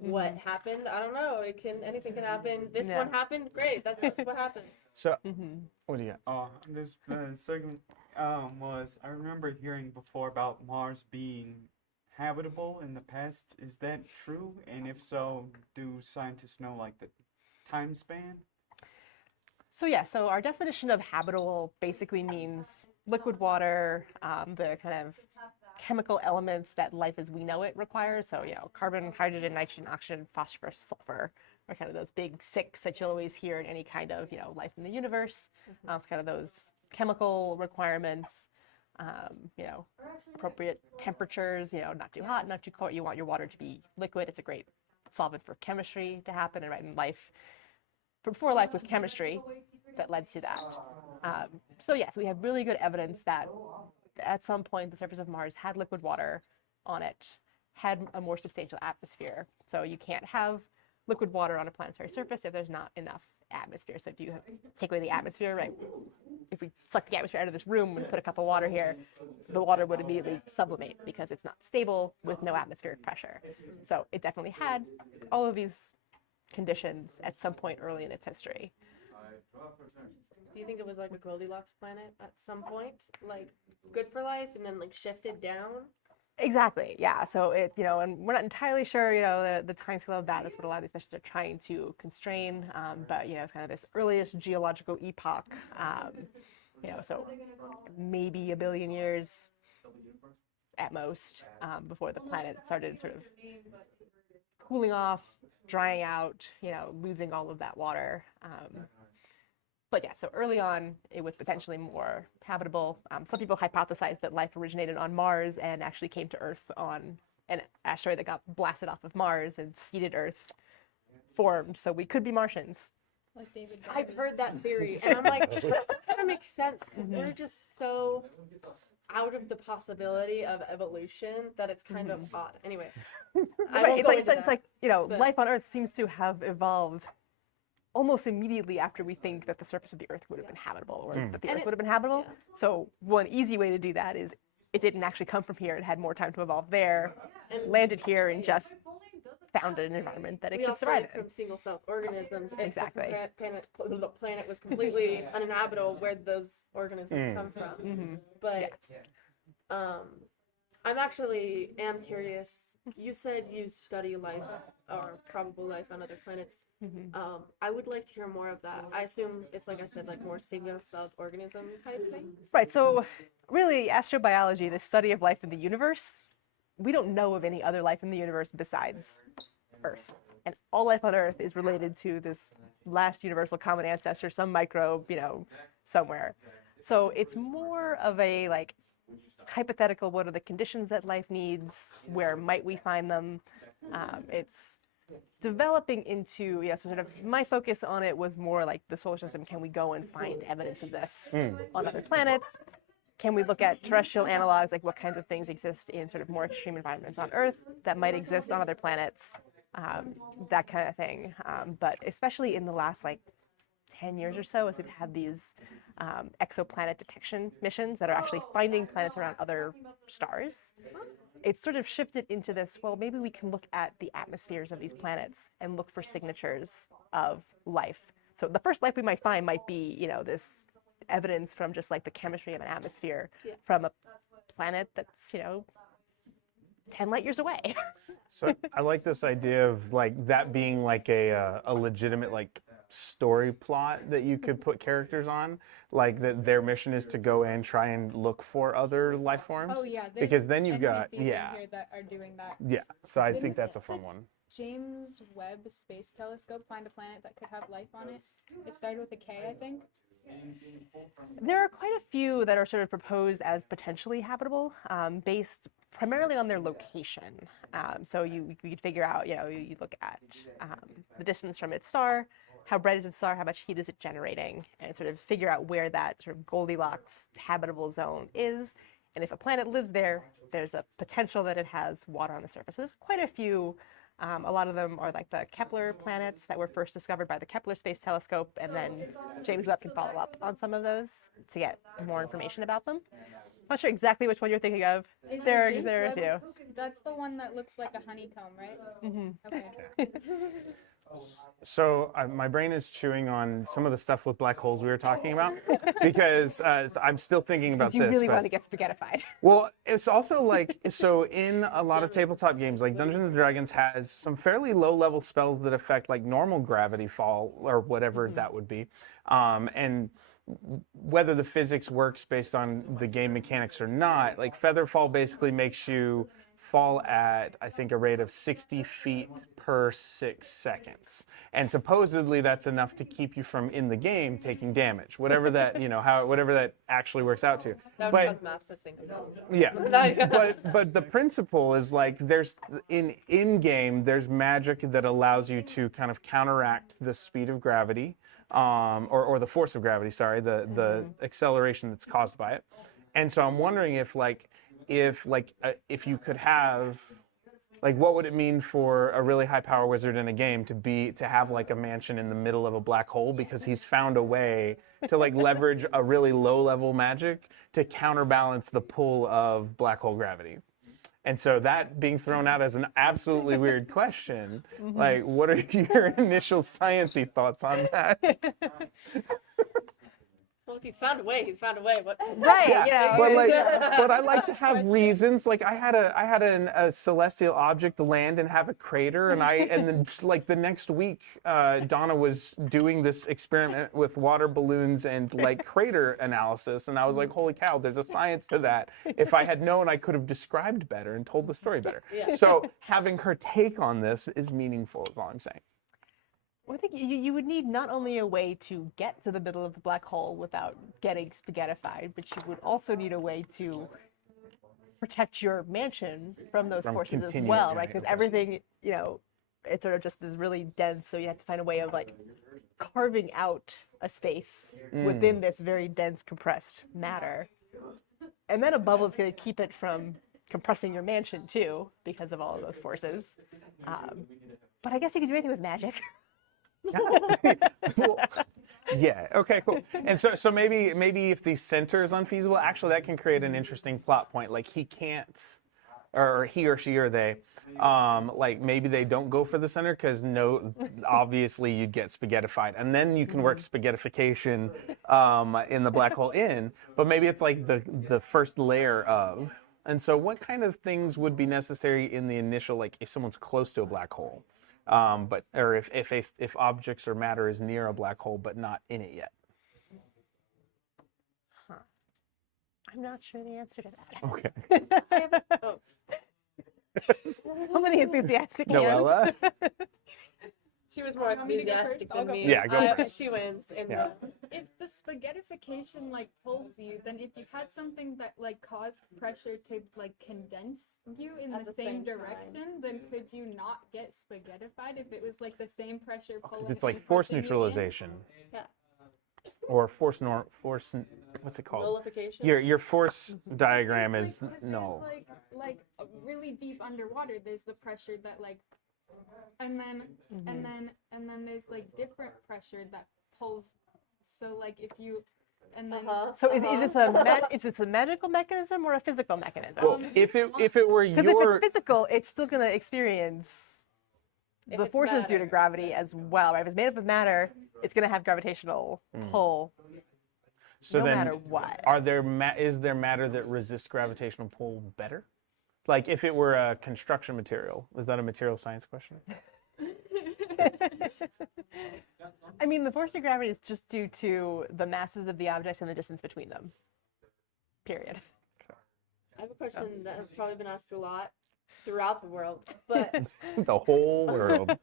what happened? I don't know. Anything can happen. This Yeah. one happened. Great. That's just what happened. So, Mm-hmm. what do you got? This second was I remember hearing before about Mars being habitable in the past. Is that true? And if so, do scientists know like the time span? So yeah, so our definition of habitable basically means liquid water, the kind of chemical elements that life as we know it requires. So, you know, carbon, hydrogen, nitrogen, oxygen, phosphorus, sulfur are kind of those big six that you'll always hear in any kind of, you know, life in the universe. It's kind of those chemical requirements, you know, appropriate temperatures, you know, not too hot, not too cold. You want your water to be liquid. It's a great solvent for chemistry to happen. And right in life, before life was chemistry that led to that. So yes, we have really good evidence that at some point the surface of Mars had liquid water on it, had a more substantial atmosphere. So you can't have liquid water on a planetary surface if there's not enough atmosphere. So if you take away the atmosphere, right, if we suck the atmosphere out of this room and put a cup of water here, the water would immediately sublimate because it's not stable with no atmospheric pressure. So it definitely had all of these conditions at some point early in its history. Do you think it was like a Goldilocks planet at some point? Like, good for life and then, like, shifted down? Exactly, yeah. So it, you know, and we're not entirely sure, you know, the time scale of that. That's what a lot of these missions are trying to constrain. But, you know, it's kind of this earliest geological epoch, you know, so maybe a billion years at most before the planet started sort of cooling off, drying out, you know, losing all of that water. But yeah, so early on, it was potentially more habitable. Some people hypothesize that life originated on Mars and actually came to Earth on an asteroid that got blasted off of Mars and seeded Earth formed. So we could be Martians. Like David I've Bowie. heard that theory, and I'm like, that kind of makes sense because we're just so out of the possibility of evolution that it's kind of odd. Anyway, I Right, won't it's go like, into it's that. like, you know, but- life on Earth seems to have evolved almost immediately after we think that the surface of the Earth would have been habitable, or that the And Earth it- would have been habitable. yeah. So one easy way to do that is it didn't actually come from here. It had more time to evolve there, And- landed here, and just found an environment that it We all could survive started in. from single-celled organisms. If Exactly. the planet was completely uninhabitable, where'd those organisms come from? But I'm actually am curious. You said you study life or probable life on other planets. I would like to hear more of that. I assume it's like I said, like more single-celled organism type things. Right, so really, astrobiology, the study of life in the universe, we don't know of any other life in the universe besides Earth. And all life on Earth is related to this last universal common ancestor, some microbe, you know, somewhere. So it's more of a like hypothetical, what are the conditions that life needs? Where might we find them? It's developing into, yeah, so sort of my focus on it was more like the solar system. Can we go and find evidence of this on other planets? Can we look at terrestrial analogs, like what kinds of things exist in sort of more extreme environments on Earth that might exist on other planets, that kind of thing. But especially in the last like 10 years or so, as we've had these exoplanet detection missions that are actually finding planets around other stars, it's sort of shifted into this, well, maybe we can look at the atmospheres of these planets and look for signatures of life. So the first life we might find might be, you know, this evidence from just like the chemistry of an atmosphere from a planet that's, you know, 10 light years away. So I like this idea of like that being like a legitimate like story plot that you could put characters on, like that their mission is to go and try and look for other life forms. Oh yeah, there's Because then you've got NPCs in here that are doing that. yeah. So I think that's a fun one. James Webb Space Telescope find a planet that could have life on it. It started with a K, I think. There are quite a few that are sort of proposed as potentially habitable, based primarily on their location. So you could figure out, you look at the distance from its star, how bright is its star, how much heat is it generating, and sort of figure out where that sort of Goldilocks habitable zone is. And if a planet lives there, there's a potential that it has water on the surface. There's quite a few. A lot of them are like the Kepler planets that were first discovered by the Kepler Space Telescope, and then James Webb can follow up on some of those to get more information about them. I'm not sure exactly which one you're thinking of. There are a few. That's the one that looks like a honeycomb, right? Mm-hmm. Okay. So my brain is chewing on some of the stuff with black holes we were talking about because I'm still thinking about You this. really but- want to get spaghettified. Well, it's also like, so in a lot of tabletop games, like Dungeons and Dragons has some fairly low-level spells that affect like normal gravity fall or whatever that would be. And whether the physics works based on the game mechanics or not, like Featherfall basically makes you fall at, I think, a rate of 60 feet per 6 seconds. And supposedly that's enough to keep you from, in the game, taking damage, whatever that, whatever that actually works out to. That would cause math to think about. Yeah, but the principle is like there's in game there's magic that allows you to kind of counteract the speed of gravity, or the force of gravity. Sorry, the acceleration that's caused by it. And so I'm wondering if you could have, like, what would it mean for a really high power wizard in a game to have like a mansion in the middle of a black hole because he's found a way to like leverage a really low level magic to counterbalance the pull of black hole gravity. And so that being thrown out as an absolutely weird question, like, what are your initial sciencey thoughts on that? Well, if he's found a way, he's found a way. But Right. Yeah, but I like to have reasons. Like I had a celestial object land and have a crater, and then like the next week, Donna was doing this experiment with water balloons and like crater analysis, and I was like, holy cow, there's a science to that. If I had known, I could have described better and told the story better. Yeah. So having her take on this is meaningful. Is all I'm saying. Well, I think you would need not only a way to get to the middle of the black hole without getting spaghettified, but you would also need a way to protect your mansion from those forces as continuing, well, right, right? Because okay. everything, it's sort of just this really dense, so you have to find a way of like carving out a space within this very dense compressed matter. And then a bubble is going to keep it from compressing your mansion too, because of all of those forces. But I guess you could do anything with magic. Well, yeah. Okay. Cool. And so maybe if the center is unfeasible, actually that can create an interesting plot point. Like he can't, or he or she or they, like maybe they don't go for the center because obviously you'd get spaghettified, and then you can work spaghettification in the black hole in. But maybe it's like the first layer of. And so what kind of things would be necessary in the initial, like if someone's close to a black hole? Or if objects or matter is near a black hole but not in it yet. I'm not sure the answer to that. Okay. So many enthusiastic hands. Noella? she was more Want me to go enthusiastic first? I'll than go me. Yeah, go first. She wins. In Yeah. If the spaghettification like pulls you, then if you had something that like caused pressure to like condense you in At the the same same direction, then could you not get spaghettified if it was like the same pressure pulling? Because it's like and force pushing you in? neutralization. Yeah. Or force, what's it called? Nullification. Your force diagram is 'Cause null. It's like really deep underwater. There's the pressure that like, and then there's like different pressure that pulls. So like if you, and then So is this a magical mechanism or a physical mechanism? Well, if it were Because if your it's physical, it's still going to experience If the it's forces due to matter. gravity as well, right? If it's made up of matter, it's going to have gravitational pull so no then matter what. is there matter that resists gravitational pull better? Like if it were a construction material, is that a material science question? I mean, the force of gravity is just due to the masses of the objects and the distance between them. Period. I have a question that has probably been asked a lot throughout the world, but The whole world.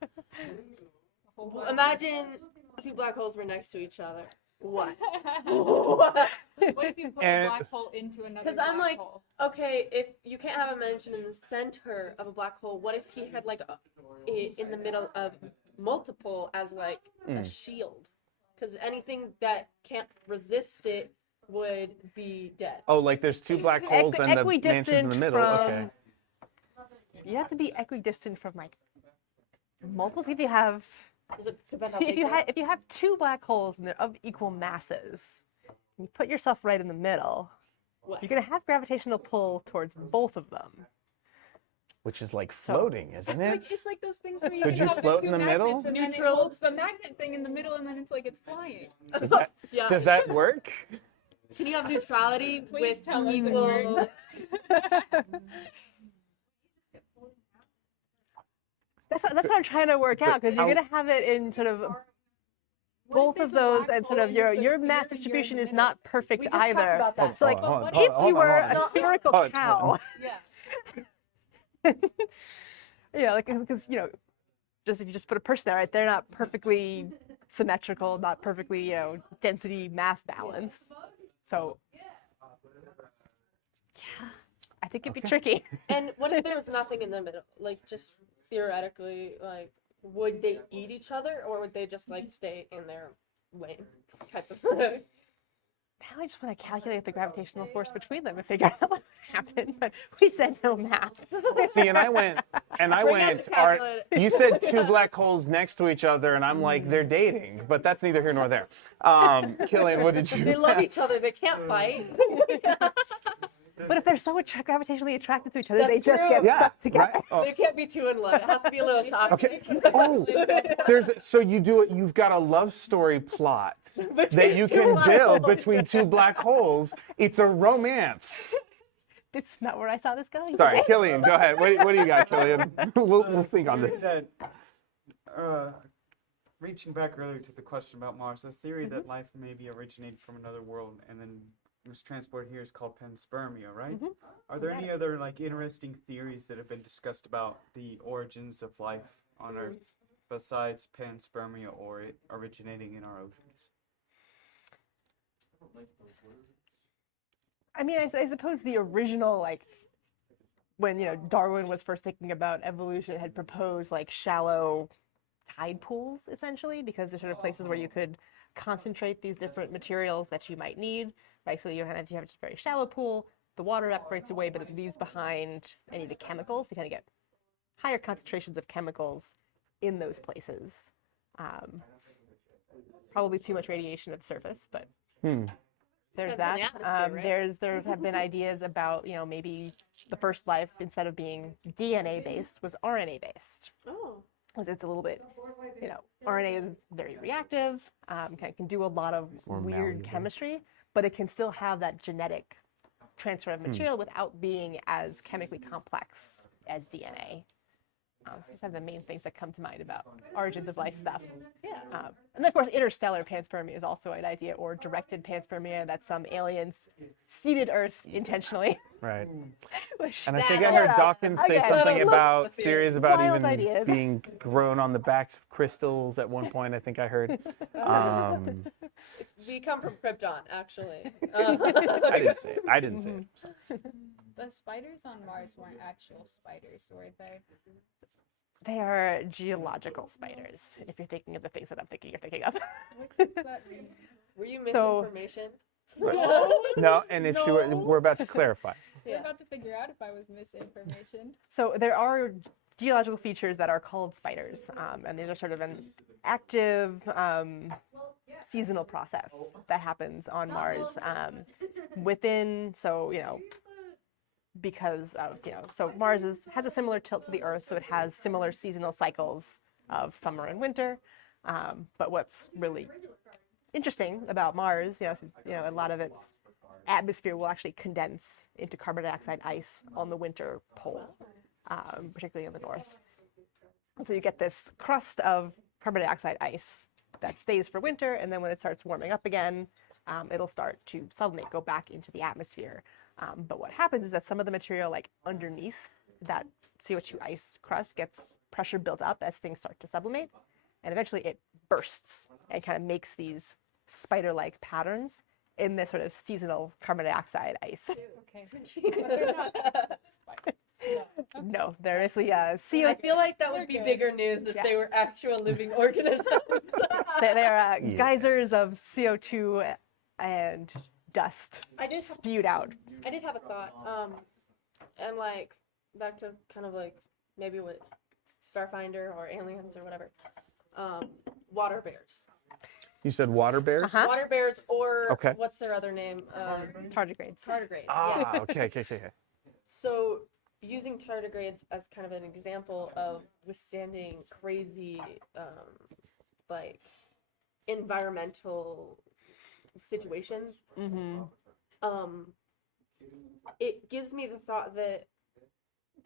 imagine two black holes were next to each other. What? What if you put And- a black hole into another Because black I'm like, hole? okay, if you can't have a mansion in the center of a black hole, what if he had like in the middle of multiple as like a shield? Because anything that can't resist it would be dead. Oh, like there's two black holes and the mansion's in the middle. Okay. You have to be equidistant from like multiples. If you have Does it depend how big if you have two black holes and they're of equal masses, and you put yourself right in the middle, What? you're gonna have gravitational pull towards both of them. Which is like floating, isn't it? It's like those things where you Could you have the float two in the magnets middle? and then it Neutral. holds the magnet thing in the middle and then it's like it's flying. Yeah. Does that work? Can you have neutrality Please with tell us it equal? works. That's what I'm trying to work So out, because you're how- gonna have it in sort of both of there's a those, black and sort hole of your and there's a mass sphere and you're in distribution the is middle? not perfect We just talked either. about that. So like, Hold on, if hold you on, were hold on. a spherical Hold on, cow, hold Yeah. like because just if you just put a person there, right, they're not perfectly symmetrical, not perfectly density mass balance. So yeah, I think it'd be tricky. And what if there was nothing in the middle? Like, just theoretically, like, would they eat each other, or would they just like stay in their lane, type of? Now I just want to calculate the gravitational force between them and figure out what would happen. But we said no math. See, and I went, Bring out the are, calculator. you said two black holes next to each other, and I'm like, they're dating, but that's neither here nor there. Killian, what did you? They love each other. They can't fight. But if they're so gravitationally attracted to each other, That's they just true. get Yeah, stuck together. right? Oh, They can't be two in one. It has to be a little toxic. okay. Oh, so you do it. You've got a love story plot that you can build between two black holes. It's a romance. This is not where I saw this going. Sorry, Killian, go ahead. What do you got, Killian? We'll think on Theory this. that, reaching back earlier to the question about Mars, the theory that life maybe originated from another world and then was transported here is called panspermia, right? Are there any other like interesting theories that have been discussed about the origins of life on Earth besides panspermia or it originating in our oceans? I mean, I suppose the original, like, when, Darwin was first thinking about evolution, had proposed, like, shallow tide pools, essentially, because they're sort of places where you could concentrate these different materials that you might need, right? So you have just a very shallow pool, the water evaporates away, but it leaves behind any of the chemicals. You kind of get higher concentrations of chemicals in those places. Probably too much radiation at the surface, but there's Depends on that. the atmosphere, right? There have been ideas about, maybe the first life, instead of being DNA based, was RNA based. Oh. Because it's a little bit, RNA is very reactive, can do a lot of More weird malleable. chemistry, but it can still have that genetic transfer of material without being as chemically complex as DNA. So those are the main things that come to mind about origins of life stuff. Yeah. And then, of course, interstellar panspermia is also an idea, or directed panspermia, that some aliens seeded Earth intentionally. Right. Which, And I think I heard Dawkins say Okay. something Love about the theories about Wild even ideas. being grown on the backs of crystals at one point. I think I heard. We come from Krypton, actually. I didn't say it. I didn't say it. The spiders on Mars weren't actual spiders, were they? They are geological spiders, if you're thinking of the things that I'm thinking you're thinking of. What does that mean? Were you So- misinformation? No, and if you were, we're about to clarify. We're about to figure out if I was misinformation. So there are geological features that are called spiders, and these are sort of an active seasonal process that happens on Mars because of, so Mars has a similar tilt to the Earth, so it has similar seasonal cycles of summer and winter. But what's really interesting about Mars, a lot of its atmosphere will actually condense into carbon dioxide ice on the winter pole, particularly in the north. And so you get this crust of carbon dioxide ice that stays for winter, and then when it starts warming up again, it'll start to sublimate, go back into the atmosphere. But what happens is that some of the material, like underneath that CO2 ice crust, gets pressure built up as things start to sublimate, and eventually it bursts and kind of makes these spider-like patterns in this sort of seasonal carbon dioxide ice. No, they're basically CO. I feel like that would be bigger news if they were actual living organisms. They are geysers of CO2 and dust spewed out. I did have a thought. And like back to kind of like maybe with Starfinder or aliens or whatever. Water bears. You said water bears? Uh-huh. Water bears or Okay. what's their other name? Tardigrades. Tardigrades. Ah, Yes. okay. So using tardigrades as kind of an example of withstanding crazy like environmental situations, it gives me the thought that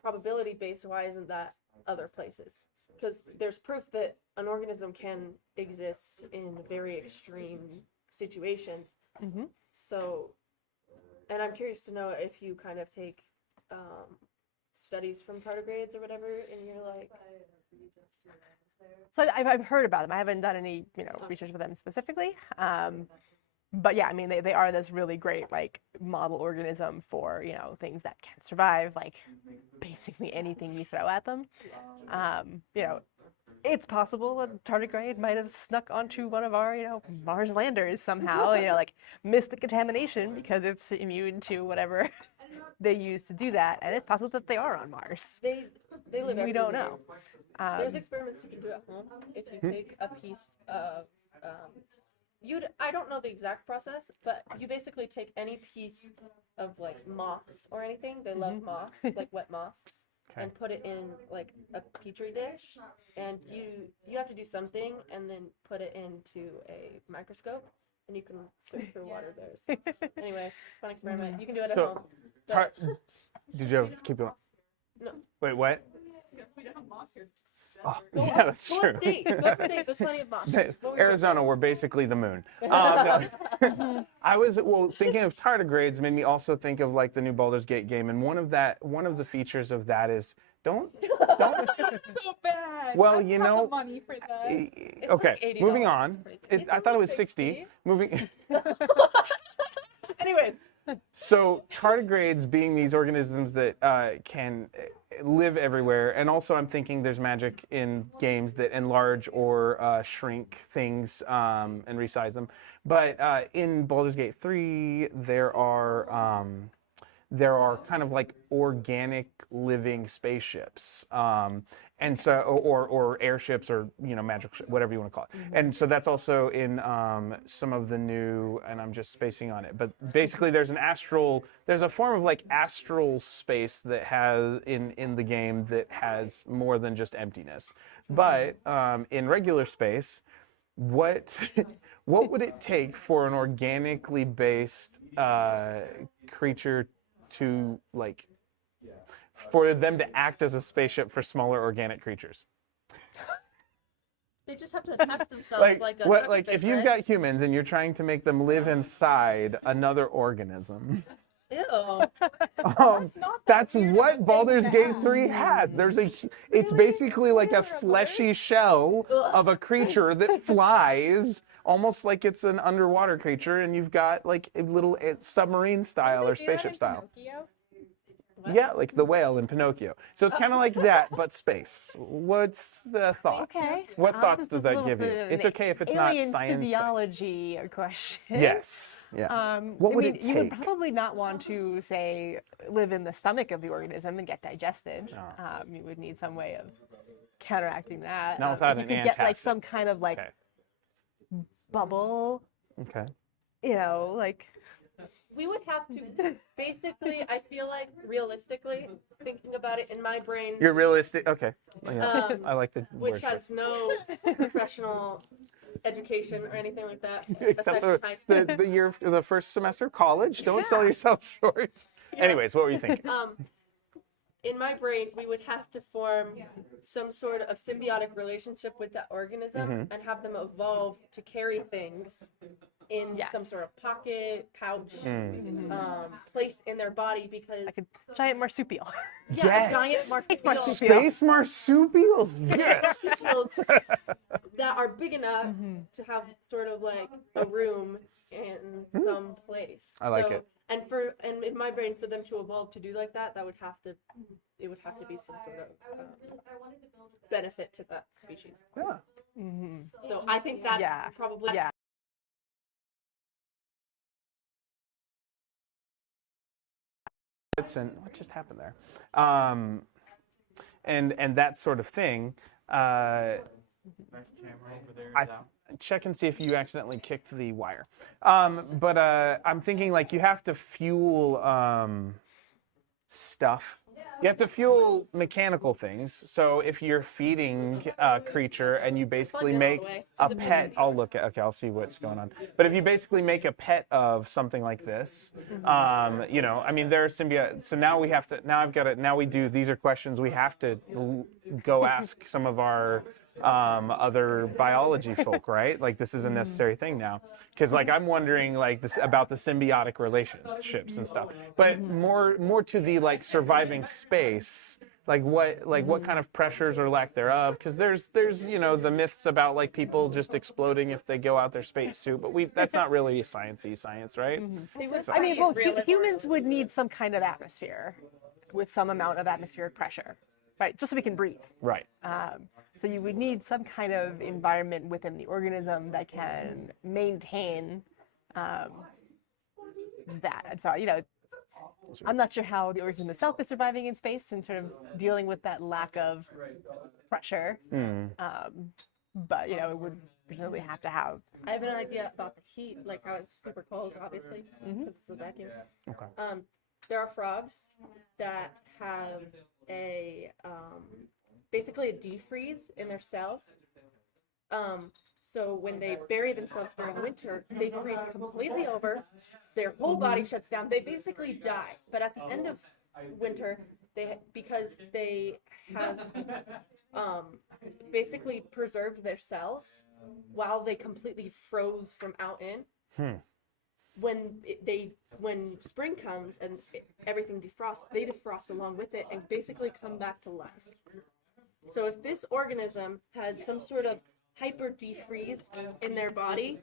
probability based, why isn't that other places? Because there's proof that an organism can exist in very extreme situations. So, and I'm curious to know if you kind of take studies from tardigrades or whatever, and you're like, So I've heard about them. I haven't done any research with them specifically. But yeah, I mean, they are this really great like model organism for things that can survive like basically anything you throw at them. It's possible a tardigrade might have snuck onto one of our Mars landers somehow. Like missed the contamination because it's immune to whatever they use to do that, and it's possible that they are on Mars. they live We don't everywhere. know. There's experiments you can do at home if you take a piece of I don't know the exact process, but you basically take any piece of like moss or anything. They love moss, like wet moss, and put it in like a petri dish, and you have to do something and then put it into a microscope, and you can search for water bears. Anyway, fun experiment. You can do it at So, home. Did you keep going? No. Wait, what? We don't have moss here. Oh, yeah, that's Go true. upstate. Go upstate. There's plenty of moss. Arizona, we're basically the moon. No. I was thinking of tardigrades made me also think of like the new Baldur's Gate game, and one of the features of that is don't. So bad. Well, I don't have the money for that. Okay, like $80. moving on. It's I thought it only was 60. 60. Moving. Anyways, So tardigrades being these organisms that can live everywhere, and also I'm thinking there's magic in games that enlarge or shrink things and resize them. But in Baldur's Gate 3, there are kind of like organic living spaceships. And so, or airships, or magic, whatever you want to call it. And so that's also in some of the new, and I'm just spacing on it. But basically, there's a form of like astral space that has in the game that has more than just emptiness. But in regular space, what would it take for an organically based creature to like? For them to act as a spaceship for smaller organic creatures. they just have to attach themselves like a Like if you've got humans and you're trying to make them live inside another organism. Ew. That's what Baldur's Gate 3 has. It's basically like a fleshy shell of a creature that flies, almost like it's an underwater creature, and you've got like a little submarine style or spaceship style. Yeah, like the whale in Pinocchio. So it's kind of like that, but space. What's the thought? Okay. What thoughts This does is a that little give you? bit of It's an okay if it's not alien science. physiology question. Yes. Yeah. What would it You would take? probably not want to say live in the stomach of the organism and get digested. You would need some way of counteracting that. Not without you an could get like antacid. some kind of like Okay. bubble. Okay. Like. We would have to basically, I feel like realistically, thinking about it in my brain, You're realistic. Okay. Yeah. I like the which word has no professional education or anything like that, Except aside from high school. the first semester of college. Don't sell yourself short. Anyways, what were you thinking? In my brain, we would have to form some sort of symbiotic relationship with that organism and have them evolve to carry things in some sort of pocket, pouch, place in their body because Like a giant marsupial. giant Yes. marsupial Space marsupials. Yes. that that are big enough to have sort of like a room in some place. I like it. And in my brain, for them to evolve to do like that, it would have to be some sort of benefit to that species. Yeah. So I think that's probably Yeah. And what just happened there? And that sort of thing. Back camera over there is out. Check and see if you accidentally kicked the wire. But I'm thinking like you have to fuel stuff. You have to fuel mechanical things. So if you're feeding a creature and you basically make a pet, I'll see what's going on. But if you basically make a pet of something like this, you know, I mean, there are symbiote. So now we have to, these are questions we have to go ask some of our other biology folk, right? Like this is a necessary thing now. Because like I'm wondering like this about the symbiotic relationships and stuff. But more to the like surviving space, like what kind of pressures or lack thereof. Because there's you know the myths about like people just exploding if they go out their spacesuit, but that's not really sciencey science, right? I mean, well, humans would need some kind of atmosphere with some amount of atmospheric pressure, right? Just so we can breathe. Right. So you would need some kind of environment within the organism that can maintain that. And so, you know, I'm not sure how the organism itself is surviving in space and sort of dealing with that lack of pressure. But, you know, it would presumably have to have. I have an idea about the heat, like how it's super cold, obviously, because it's a vacuum. Okay. There are frogs that have a basically a defreeze in their cells. So when they bury themselves during winter, they freeze completely over. Their whole body shuts down. They basically die. But at the end of winter, because they have basically preserved their cells while they completely froze from out in. When spring comes and everything defrosts, they defrost along with it and basically come back to life. So if this organism had some sort of hyper defreeze in their body,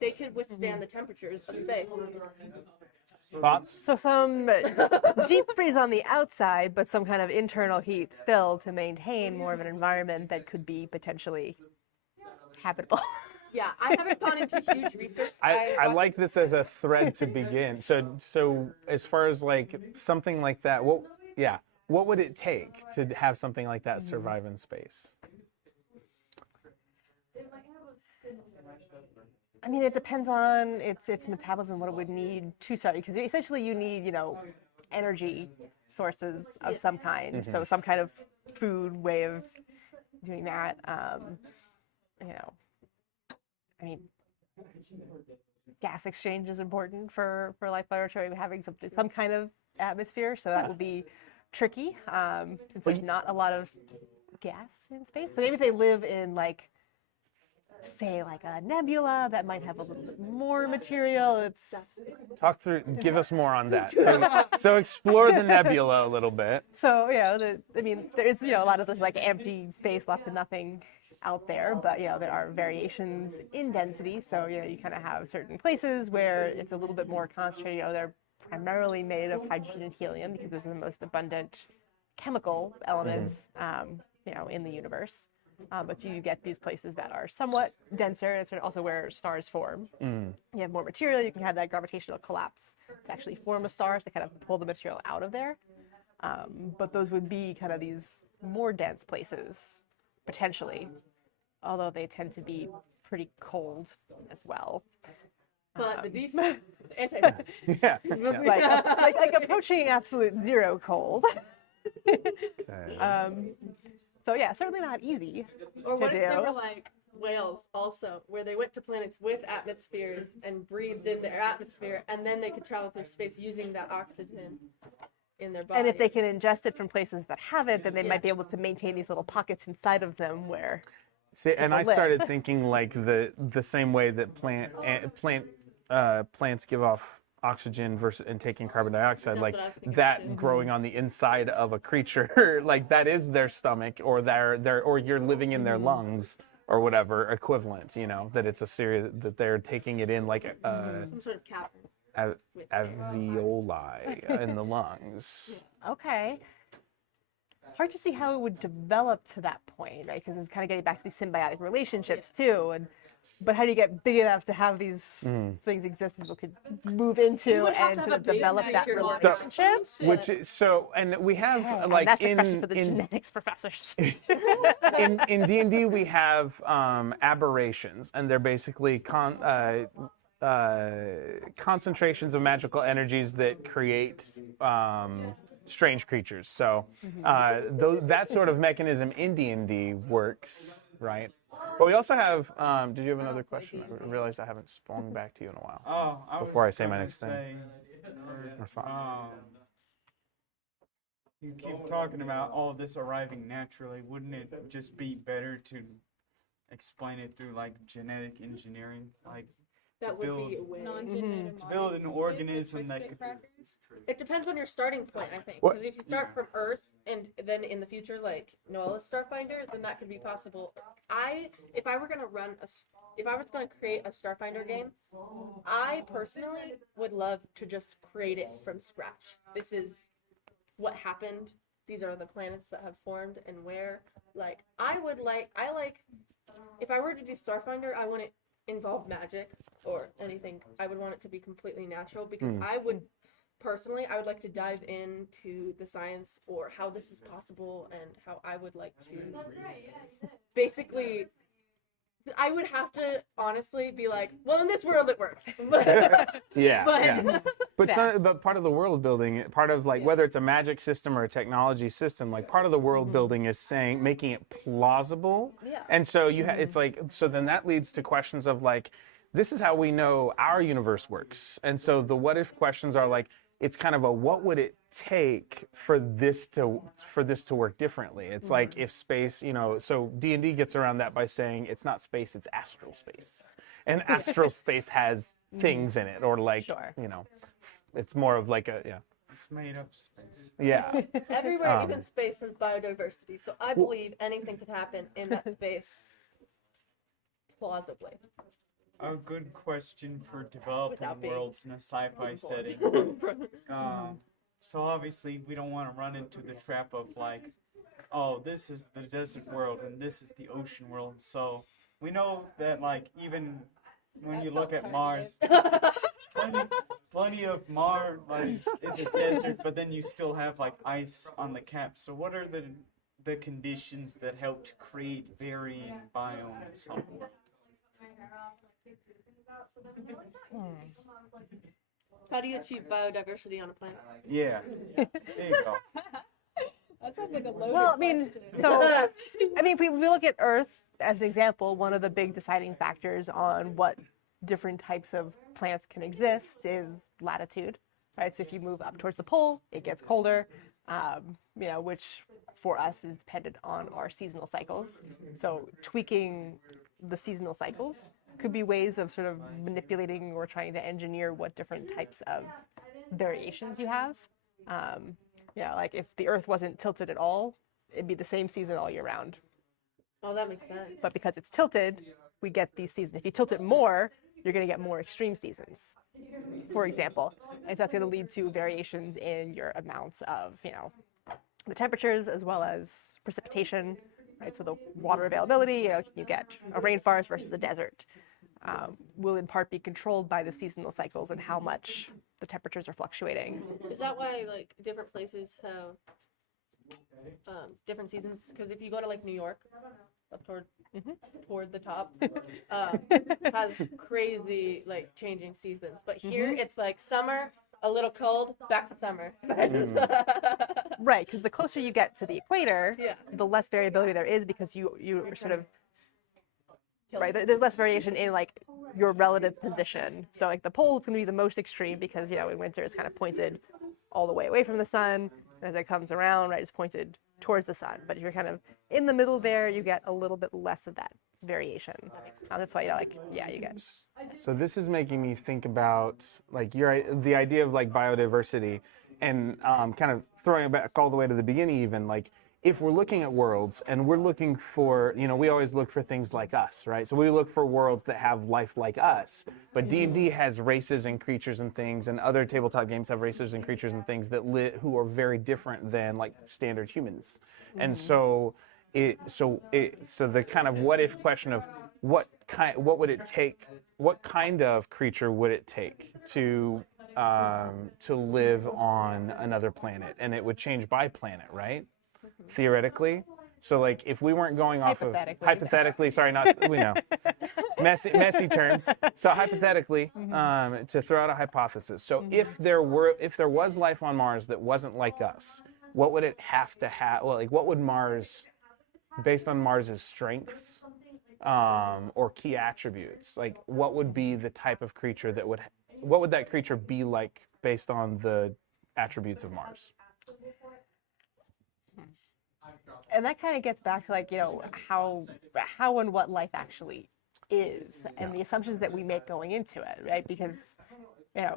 they could withstand the temperatures of space. Thoughts? So some deep freeze on the outside, but some kind of internal heat still to maintain more of an environment that could be potentially habitable. Yeah, I haven't gone into huge research. I like this as a thread to begin. So as far as like something like that, what would it take to have something like that survive in space? I mean, it depends on its metabolism, what it would need to start. Because essentially, you need, you know, energy sources of some kind. So some kind of food way of doing that. You know, I mean, gas exchange is important for life laboratory, having some kind of atmosphere. So that would be tricky since there's not a lot of gas in space. So maybe if they live in like, say, like a nebula that might have a little bit more material. Talk through, give us more on that. So explore the nebula a little bit. So, you know, I mean, there's, you know, a lot of those like empty space, lots of nothing out there, but, you know, there are variations in density. So, you know, you kind of have certain places where it's a little bit more concentrated. You know, they're primarily made of hydrogen and helium because those are the most abundant chemical elements, you know, in the universe. But you get these places that are somewhat denser, and it's also where stars form. You have more material, you can have that gravitational collapse to actually form a star, to kind of pull the material out of there. But those would be kind of these more dense places, potentially, although they tend to be pretty cold as well. But the anti Yeah. like approaching absolute zero cold. So yeah, certainly not easy. Or what to if they do. were like whales also, where they went to planets with atmospheres and breathed in their atmosphere, and then they could travel through space using that oxygen in their body. And if they can ingest it from places that have it, then they might be able to maintain these little pockets inside of them where. See, and I started thinking like the same way that plants give off oxygen and taking carbon dioxide, like that growing on the inside of a creature, like that is their stomach or or you're living in their lungs or whatever equivalent, that it's a series that they're taking it in like Some sort of cavern. alveoli in the lungs. Okay. Hard to see how it would develop to that point, right? Because it's kind of getting back to these symbiotic relationships too. But how do you get big enough to have these things exist people could move into and sort of develop that relationship? And we have Okay, like and that's a question for the genetics professors. in D&D we have aberrations, and they're basically concentrations of magical energies that create strange creatures. So that sort of mechanism in D&D works, right? But we also have. Did you have another question? I realized I haven't swung back to you in a while. Oh, Before I was say my gonna next thing. say, Or thoughts. You keep talking about all of this arriving naturally. Wouldn't it just be better to explain it through like genetic engineering, like That would be a way. to build an organism that could. It depends on your starting point, I think. What- Because if you start from Earth and then in the future, like Noella's Starfinder, then that could be possible. If I were gonna if I was gonna create a Starfinder game, I personally would love to just create it from scratch. This is what happened. These are the planets that have formed and where. Like, if I were to do Starfinder, I wouldn't involve magic or anything. I would want it to be completely natural because I would like to dive into the science or how this is possible and how I would like to basically I would have to honestly be like, well, in this world it works. Yeah. But part of the world building, part of like whether it's a magic system or a technology system, like part of the world building is making it plausible. Yeah. And so it's like, so then that leads to questions of like, this is how we know our universe works. And so the what if questions are like, it's kind of a what would it take for this to work differently? It's like if space, so D&D gets around that by saying it's not space, it's astral space. And astral space has things in it, or like, it's more of like It's made up space. Yeah. Everywhere, even space, has biodiversity. So I believe anything could happen in that space plausibly. A good question for developing Without being worlds in a sci-fi setting. So obviously we don't want to run into the trap of like, oh, this is the desert world and this is the ocean world. So we know that like even when you look at Mars, plenty of Mars like is a desert, but then you still have like ice on the cap. So what are the conditions that help to create varying biomes on Mars? How do you achieve biodiversity on a planet? Yeah, there you go. That sounds like a loaded Well, I mean, question. so, if we look at Earth as an example, one of the big deciding factors on what different types of plants can exist is latitude, right? So if you move up towards the pole, it gets colder, which for us is dependent on our seasonal cycles. So tweaking the seasonal cycles could be ways of sort of manipulating or trying to engineer what different types of variations you have. Like if the Earth wasn't tilted at all, it'd be the same season all year round. Oh, that makes sense. But because it's tilted, we get these seasons. If you tilt it more, you're going to get more extreme seasons, for example. And so that's going to lead to variations in your amounts of, the temperatures as well as precipitation, right? So the water availability, you get a rainforest versus a desert, will in part be controlled by the seasonal cycles and how much the temperatures are fluctuating. Is that why like different places have different seasons? Because if you go to like New York, up toward the top, has crazy like changing seasons. But here it's like summer, a little cold, back to summer. Right, because the closer you get to the equator, Yeah. the less variability there is because you're sort of right. There's less variation in like your relative position. So like the pole is going to be the most extreme because in winter it's kind of pointed all the way away from the sun. As it comes around, right, it's pointed towards the sun. But if you're kind of in the middle there, you get a little bit less of that variation. That's why you get. So this is making me think about like the idea of like biodiversity, and kind of throwing it back all the way to the beginning. Even like if we're looking at worlds and we're looking for, we always look for things like us, right? So we look for worlds that have life like us. But D&D has races and creatures and things, and other tabletop games have races and creatures and things that who are very different than like standard humans. And so the kind of what if question of what would it take? What kind of creature would it take to live on another planet? And it would change by planet, right? Theoretically. So like if we weren't going off of hypothetically, sorry, not we know messy terms. So hypothetically, to throw out a hypothesis. So if there was life on Mars that wasn't like us, what would it have to have? Well, like what would Mars, based on Mars's strengths or key attributes, like what would be the type of creature what would that creature be like based on the attributes of Mars? And that kind of gets back to like, how and what life actually is, and the assumptions that we make going into it, right? Because,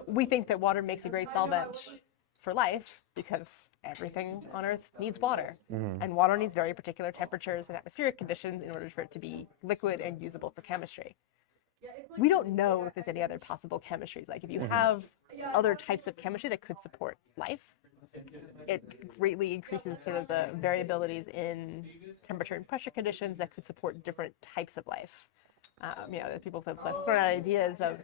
we think that water makes a great solvent for life because everything on Earth needs water. And water needs very particular temperatures and atmospheric conditions in order for it to be liquid and usable for chemistry. We don't know if there's any other possible chemistries. Like if you have other types of chemistry that could support life, it greatly increases sort of the variabilities in temperature and pressure conditions that could support different types of life. People have thrown out ideas of,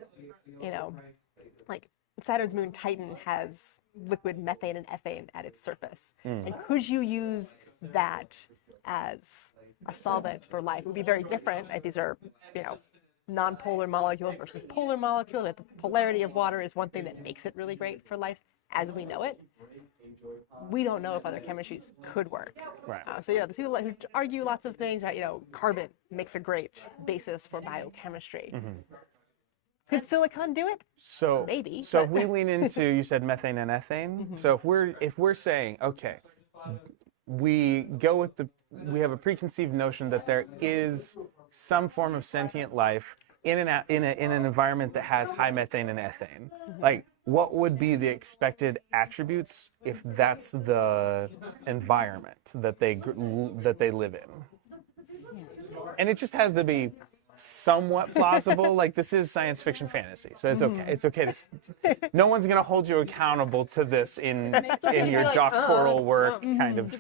like Saturn's moon Titan has liquid methane and ethane at its surface. And could you use that as a solvent for life? It would be very different. Right? These are, non-polar molecules versus polar molecules. The polarity of water is one thing that makes it really great for life as we know it. We don't know if other chemistries could work. Right. So there's people who argue lots of things. Right? Carbon makes a great basis for biochemistry. Could silicon do it? So maybe. So if we lean into, you said methane and ethane. So if we're saying, okay, we have a preconceived notion that there is some form of sentient life in an environment that has high methane and ethane. Like, what would be the expected attributes if that's the environment that they live in? And it just has to be somewhat plausible. Like, this is science fiction fantasy, so it's okay. It's okay to. No one's gonna hold you accountable to this in your doctoral work, kind of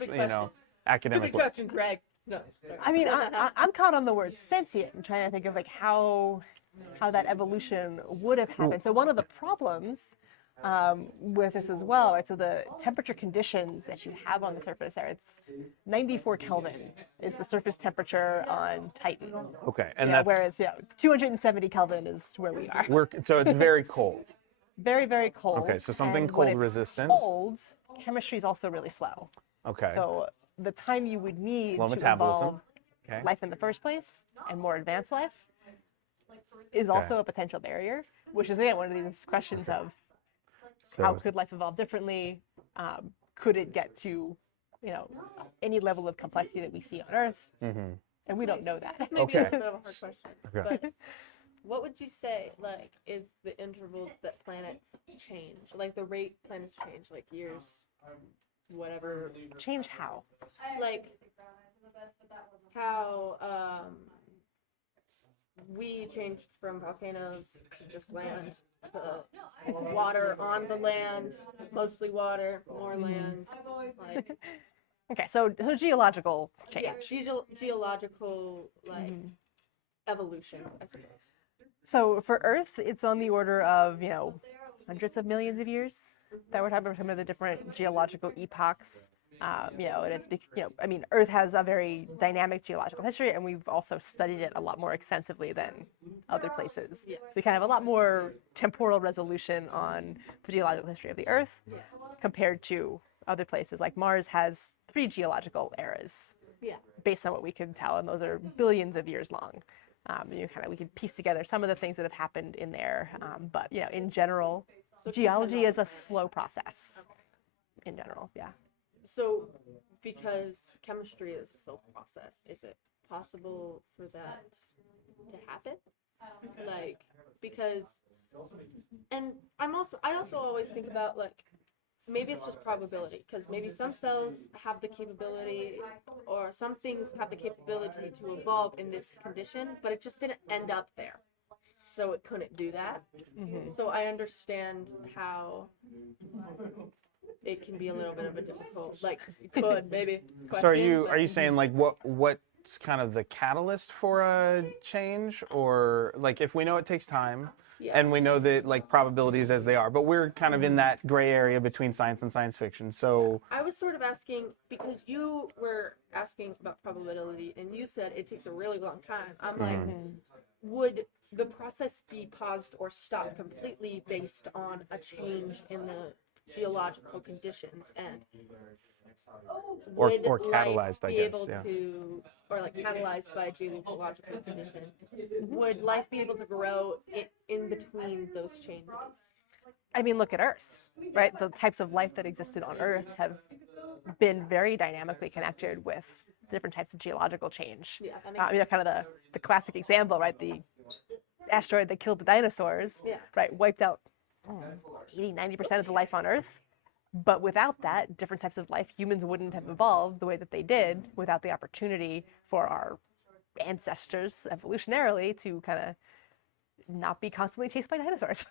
academic work. Question, Greg. No, sorry. I mean, I'm caught on the word sentient and trying to think of like how that evolution would have happened. So one of the problems with this as well, right? So the temperature conditions that you have on the surface there, it's 94 Kelvin is the surface temperature on Titan. Okay, and whereas 270 Kelvin is where we are. So it's very cold. Very, very cold. Okay, so something and cold when it's resistant. Cold, chemistry is also really slow. Okay. So the time you would need Slow to metabolism. evolve life in the first place and more advanced life is also a potential barrier, which is again one of these questions of how could life evolve differently? Could it get to any level of complexity that we see on Earth? And we don't know that. That may be a bit of a hard question. Okay. But what would you say, like, is the intervals that planets change? Like, the rate planets change, like, years, whatever. Change how? Like, how we changed from volcanoes to just land to water on the land, mostly water, more land. Like, Okay, so geological change. yeah, geological, like, evolution, I suppose. So for Earth, it's on the order of, hundreds of millions of years that we're talking about some of the different geological epochs. And it's, Earth has a very dynamic geological history, and we've also studied it a lot more extensively than other places. Yeah. So we kind of have a lot more temporal resolution on the geological history of the Earth compared to other places. Like Mars has 3 geological eras based on what we can tell, and those are billions of years long. We can piece together some of the things that have happened in there, but in general, geology is a slow process. In general, yeah. So, because chemistry is a slow process, is it possible for that to happen? Like, because, and I also always think about, like, maybe it's just probability, because maybe some cells have the capability, or some things have the capability to evolve in this condition, but it just didn't end up there. So it couldn't do that. So I understand how it can be a little bit of a difficult, like, it could maybe. So question, are you saying like what's kind of the catalyst for a change, or like if we know it takes time Yeah. and we know that like probabilities as they are, but we're kind of in that gray area between science and science fiction. So I was sort of asking, because you were asking about probability and you said it takes a really long time. I'm like, would the process be paused or stopped completely based on a change in the geological conditions, and Or would catalyzed, life I be guess, able yeah. to, or like catalyzed by geological condition, would life be able to grow in between those changes? I mean, look at Earth, right? The types of life that existed on Earth have been very dynamically connected with different types of geological change. Yeah, that makes You know, kind of the classic example, right? The asteroid that killed the dinosaurs, Yeah. right? Wiped out 80-90% of the life on Earth. But without that, different types of life, humans wouldn't have evolved the way that they did without the opportunity for our ancestors evolutionarily to kind of not be constantly chased by dinosaurs.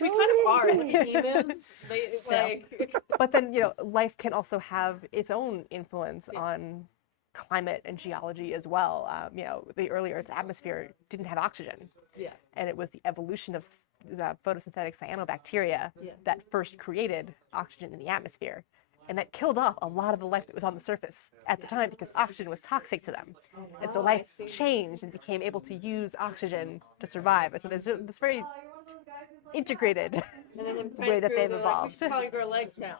We kind of are like humans. They like But then, you know, life can also have its own influence Yeah. on climate and geology as well. You know, the early Earth's atmosphere didn't have oxygen. Yeah. And it was the evolution of the photosynthetic cyanobacteria Yeah. that first created oxygen in the atmosphere. And that killed off a lot of the life that was on the surface at the time because oxygen was toxic to them. And so Oh, I life see. changed and became able to use oxygen to survive. And so there's this very integrated And then when way that plants grew, they've they're like, we evolved. should probably grow legs now.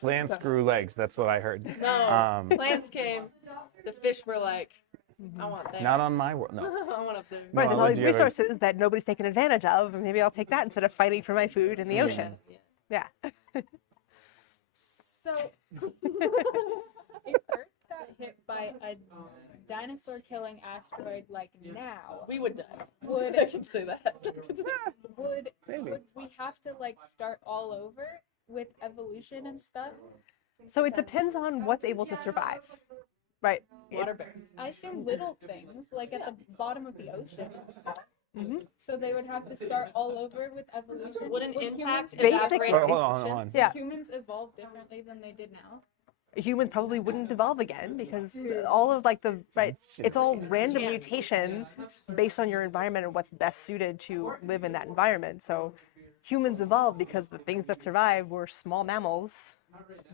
plants grew legs. That's what I heard. No, plants came. The fish were like, I want there. Not on my world. No. I want up there. No, Right, there's I'll all let these you have it. resources that nobody's taken advantage of, and maybe I'll take that instead of fighting for my food in the ocean. Yeah. Yeah. So, if Earth got hit by a dinosaur-killing asteroid like now, We would die. would I can say that. would Maybe. would we have to like start all over with evolution and stuff? So it depends on what's able to survive. Right. Water bears. I assume little things like at the bottom of the ocean and stuff. So they would have to start all over with evolution. Would an Would impact Basic- evaporate Hold our on, hold oceans? on. Yeah. humans evolve differently than they did now? Humans probably wouldn't evolve again because all of like the right, it's all random mutation based on your environment and what's best suited to live in that environment. So humans evolved because the things that survived were small mammals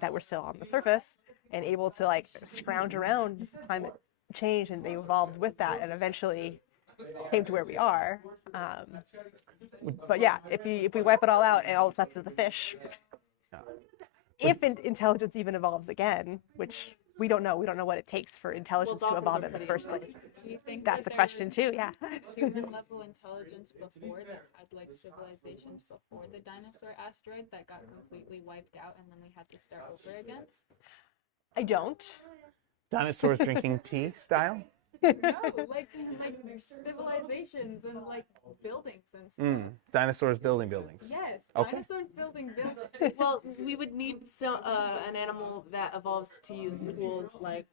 that were still on the surface and able to like scrounge around climate change, and they evolved with that and eventually came to where we are. But yeah, if we wipe it all out and all that's left is the fish, if intelligence even evolves again, which we don't know what it takes for intelligence to dolphins evolve are in the pretty first place. Do you think That's a that there question was too. Yeah. human level intelligence before that had like civilizations before the dinosaur asteroid that got completely wiped out and then we had to start over again? I don't. Dinosaurs drinking tea style? No, like civilizations and like buildings and stuff. Dinosaurs building buildings. Yes, Okay. dinosaurs building buildings. Well, we would need an animal that evolves to use tools like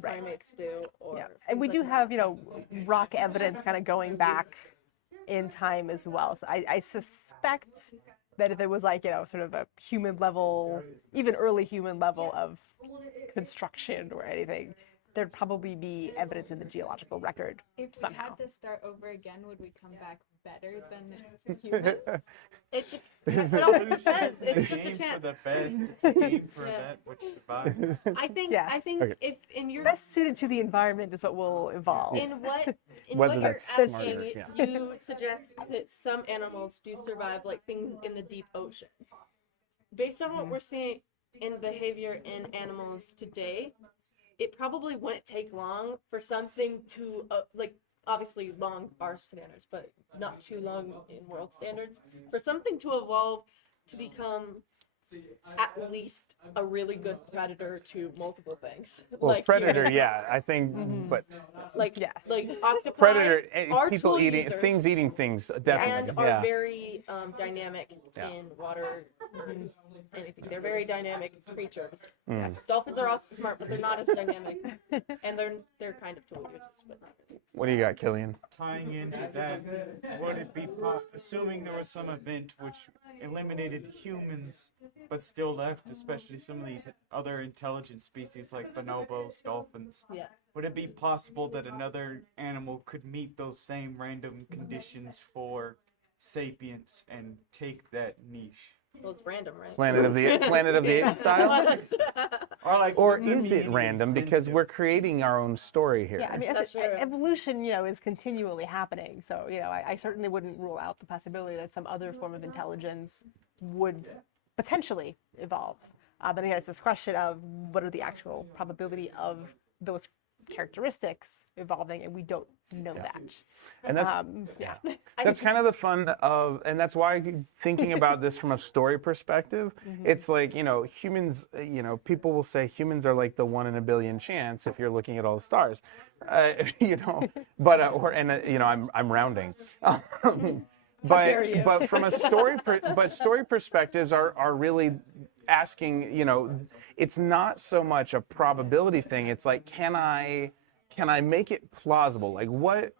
primates do, or Yeah. And we do have, you know, rock evidence kind of going back in time as well. So I suspect that if it was like, you know, sort of a human level, even early human level of construction or anything, there'd probably be evidence in the geological record If we somehow. had to start over again, would we come back better than humans? it all depends. It's just a Aim for chance. the best. It's aim for Yeah. that which survives. I think Yes. Okay. if in your Best suited to the environment is what will evolve. in what Whether you're that's asking, smarter, yeah. you suggest that some animals do survive, like things in the deep ocean. Based on what we're seeing in behavior in animals today, it probably wouldn't take long for something to like obviously long our standards, but not too long in world standards, for something to evolve to become at least a really good predator to multiple things. Well, like predator, humans. yeah, I think, but Like Yes. like octopi predator, are people tool eating users things, eating things, definitely. and are Yeah. very dynamic Yeah. in water. Anything. They're very dynamic creatures. Mm. Dolphins are also smart, but they're not as dynamic, and they're kind of tool users, but not really. What do you got, Killian? Tying into that, would it be assuming there was some event which eliminated humans, but still left, especially some of these other intelligent species like bonobos, dolphins? Yeah. Would it be possible that another animal could meet those same random conditions for sapience and take that niche? Well, it's random, right? Planet of the Apes style? Or like, Or the is it medium random because extensive. we're creating our own story here? Yeah, I mean, That's true. evolution, is continually happening. So, I certainly wouldn't rule out the possibility that some other form of intelligence would potentially evolve. But again, it's this question of what are the actual probability of those characteristics evolving, and we don't know that. And that's Yeah. that's kind of the fun of, and that's why thinking about this from a story perspective, it's like, humans, people will say humans are like the 1 in a billion chance if you're looking at all the stars, but I'm rounding. dare you. But from a story perspectives are really asking, it's not so much a probability thing. It's like, can I make it plausible? Like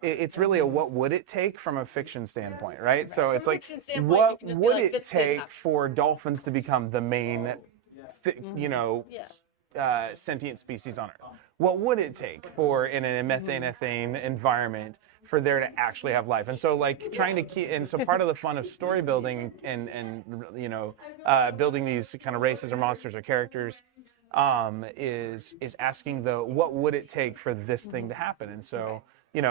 it's really a what would it take from a fiction standpoint, right? So it's From a like, fiction standpoint, what you can just be would like, it this did take happen. for dolphins to become the main, Yeah. sentient species on Earth? What would it take for in a methane environment for there to actually have life? And so like trying to keep, and so part of the fun of story building and building these kind of races or monsters or characters is asking what would it take for this thing to happen? And so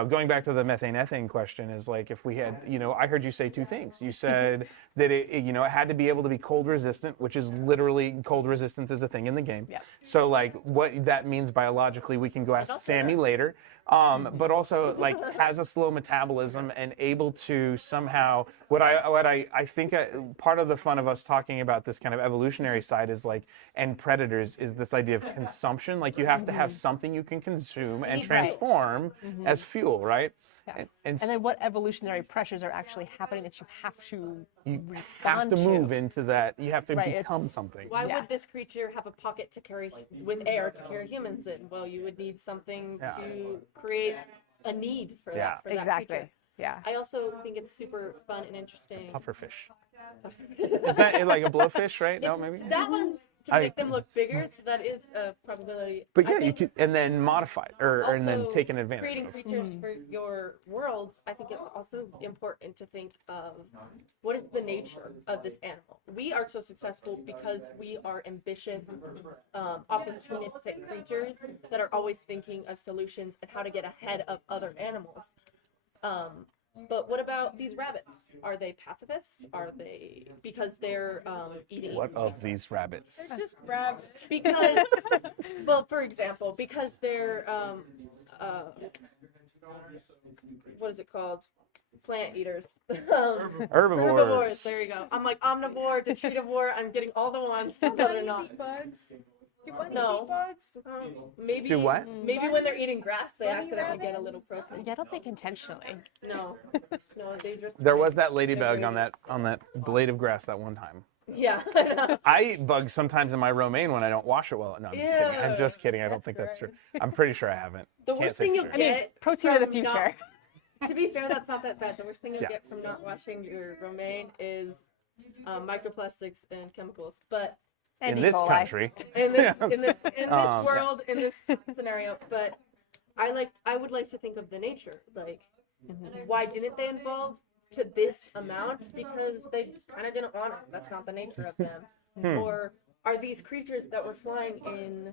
going back to the methane question is like, if we had, I heard you say two things. You said that it had to be able to be cold resistant, which is literally cold resistance is a thing in the game. Yeah. So like what that means biologically, we can go ask Sammy later. But also like has a slow metabolism and able to somehow, what I think part of the fun of us talking about this kind of evolutionary side is like, and predators is this idea of consumption. Like you have to have something you can consume and transform as fuel, right? Yes. And And then what evolutionary pressures are actually happening that you have to you have respond to move into that. You have to Right, become it's- something. Why Yeah. would this creature have a pocket to carry with air to carry humans in? Well, you would need something Yeah. to create a need for Yeah. that. For that Exactly. creature. Yeah. I also think it's super fun and interesting. Pufferfish. Is that like a blowfish, right? No, It's- maybe. that one's to I- make them look bigger, so that is a probability. But I yeah, you think could, and then modify it, and then also take an advantage. creating of. creatures for your worlds, I think it's also important to think of what is the nature of this animal. We are so successful because we are ambitious, opportunistic creatures that are always thinking of solutions and how to get ahead of other animals. But what about these rabbits? Are they pacifists? Are they because they're eating? What of these rabbits? Just rabbit. Because, well, for example, because they're what is it called? Plant eaters. Herbivores. There you go. I'm like omnivore, detritivore. I'm getting all the ones that are not. Eat bugs? Do bunnies No. eat bugs? Maybe. Do what? Maybe when they're eating grass, they Bunny accidentally get a rabbits? little protein. Yeah, I don't think intentionally. No, no, they just. There was that ladybug on that blade of grass that one time. Yeah. I know. I eat bugs sometimes in my romaine when I don't wash it well. No, I'm just kidding. I'm just kidding. I don't That's think that's true. gross. I'm pretty sure I haven't. The Can't worst say thing for you'll sure. get. Protein of the from not- future. To be fair, that's not that bad. The worst thing you'll Yeah. get from not washing your romaine is microplastics and chemicals. But In E. this coli. country. in this Yeah. world, in this scenario, but I would like to think of the nature. Like, why didn't they evolve to this amount? Because they kind of didn't want it. That's not the nature of them. Or are these creatures that were flying in?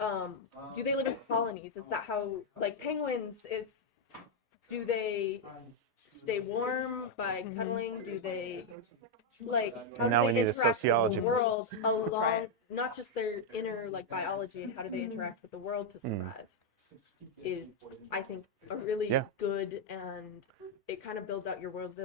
Do they live in colonies? Is that how, like penguins? Do they stay warm by cuddling? Do they like? How And now do we they need a interact with sociology the person. world along, Right. not just their inner like biology, and how do they interact with the world to survive? is, I think, a really Yeah. good, and it kind of builds out your world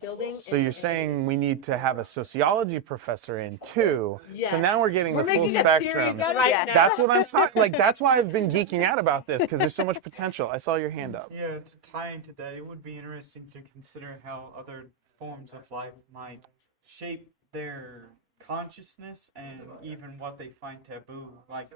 building. So you're saying we need to have a sociology professor in too. So Yes. now we're getting We're the full making a spectrum. series right Yes. now. That's what I'm talking. Like that's why I've been geeking out about this because there's so much potential. I saw your hand up. Yeah, to tie into that, it would be interesting to consider how other forms of life might shape their consciousness and even what they find taboo. Like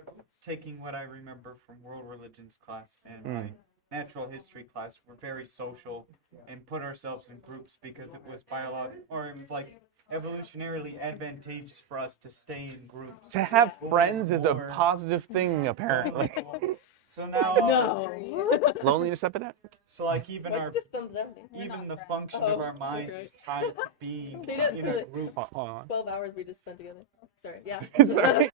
taking what I remember from world religions class and my natural history class, we're very social and put ourselves in groups because it was biological, or it was like evolutionarily advantageous for us to stay in groups. To have Or- friends is a or- positive thing, apparently. So now, No. Loneliness epidemic. so like even our What's just thumbs down? even the function of our minds okay. is tied to being So you didn't in feel a it. group. Hold on. 12 hours we just spent together. Sorry, yeah. Sorry.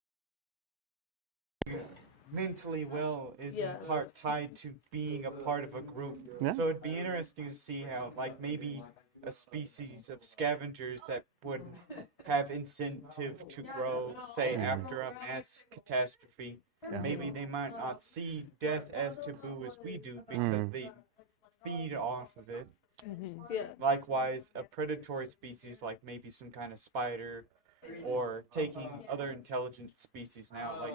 Mentally well is Yeah. in part tied to being a part of a group. Yeah. So it'd be interesting to see how, like, maybe a species of scavengers that would have incentive to grow, say, after a mass catastrophe. Yeah. Maybe they might not see death as taboo as we do because they feed off of it. Yeah. Likewise, a predatory species like maybe some kind of spider or taking other intelligent species now, like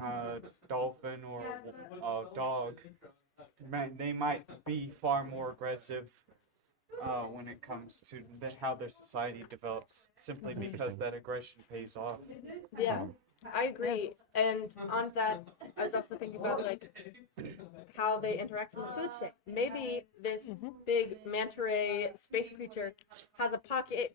a dolphin or a dog, they might be far more aggressive when it comes to how their society develops, simply because that aggression pays off. Yeah, I agree. And on that, I was also thinking about like how they interact in the food chain. Maybe this big manta ray space creature has a pocket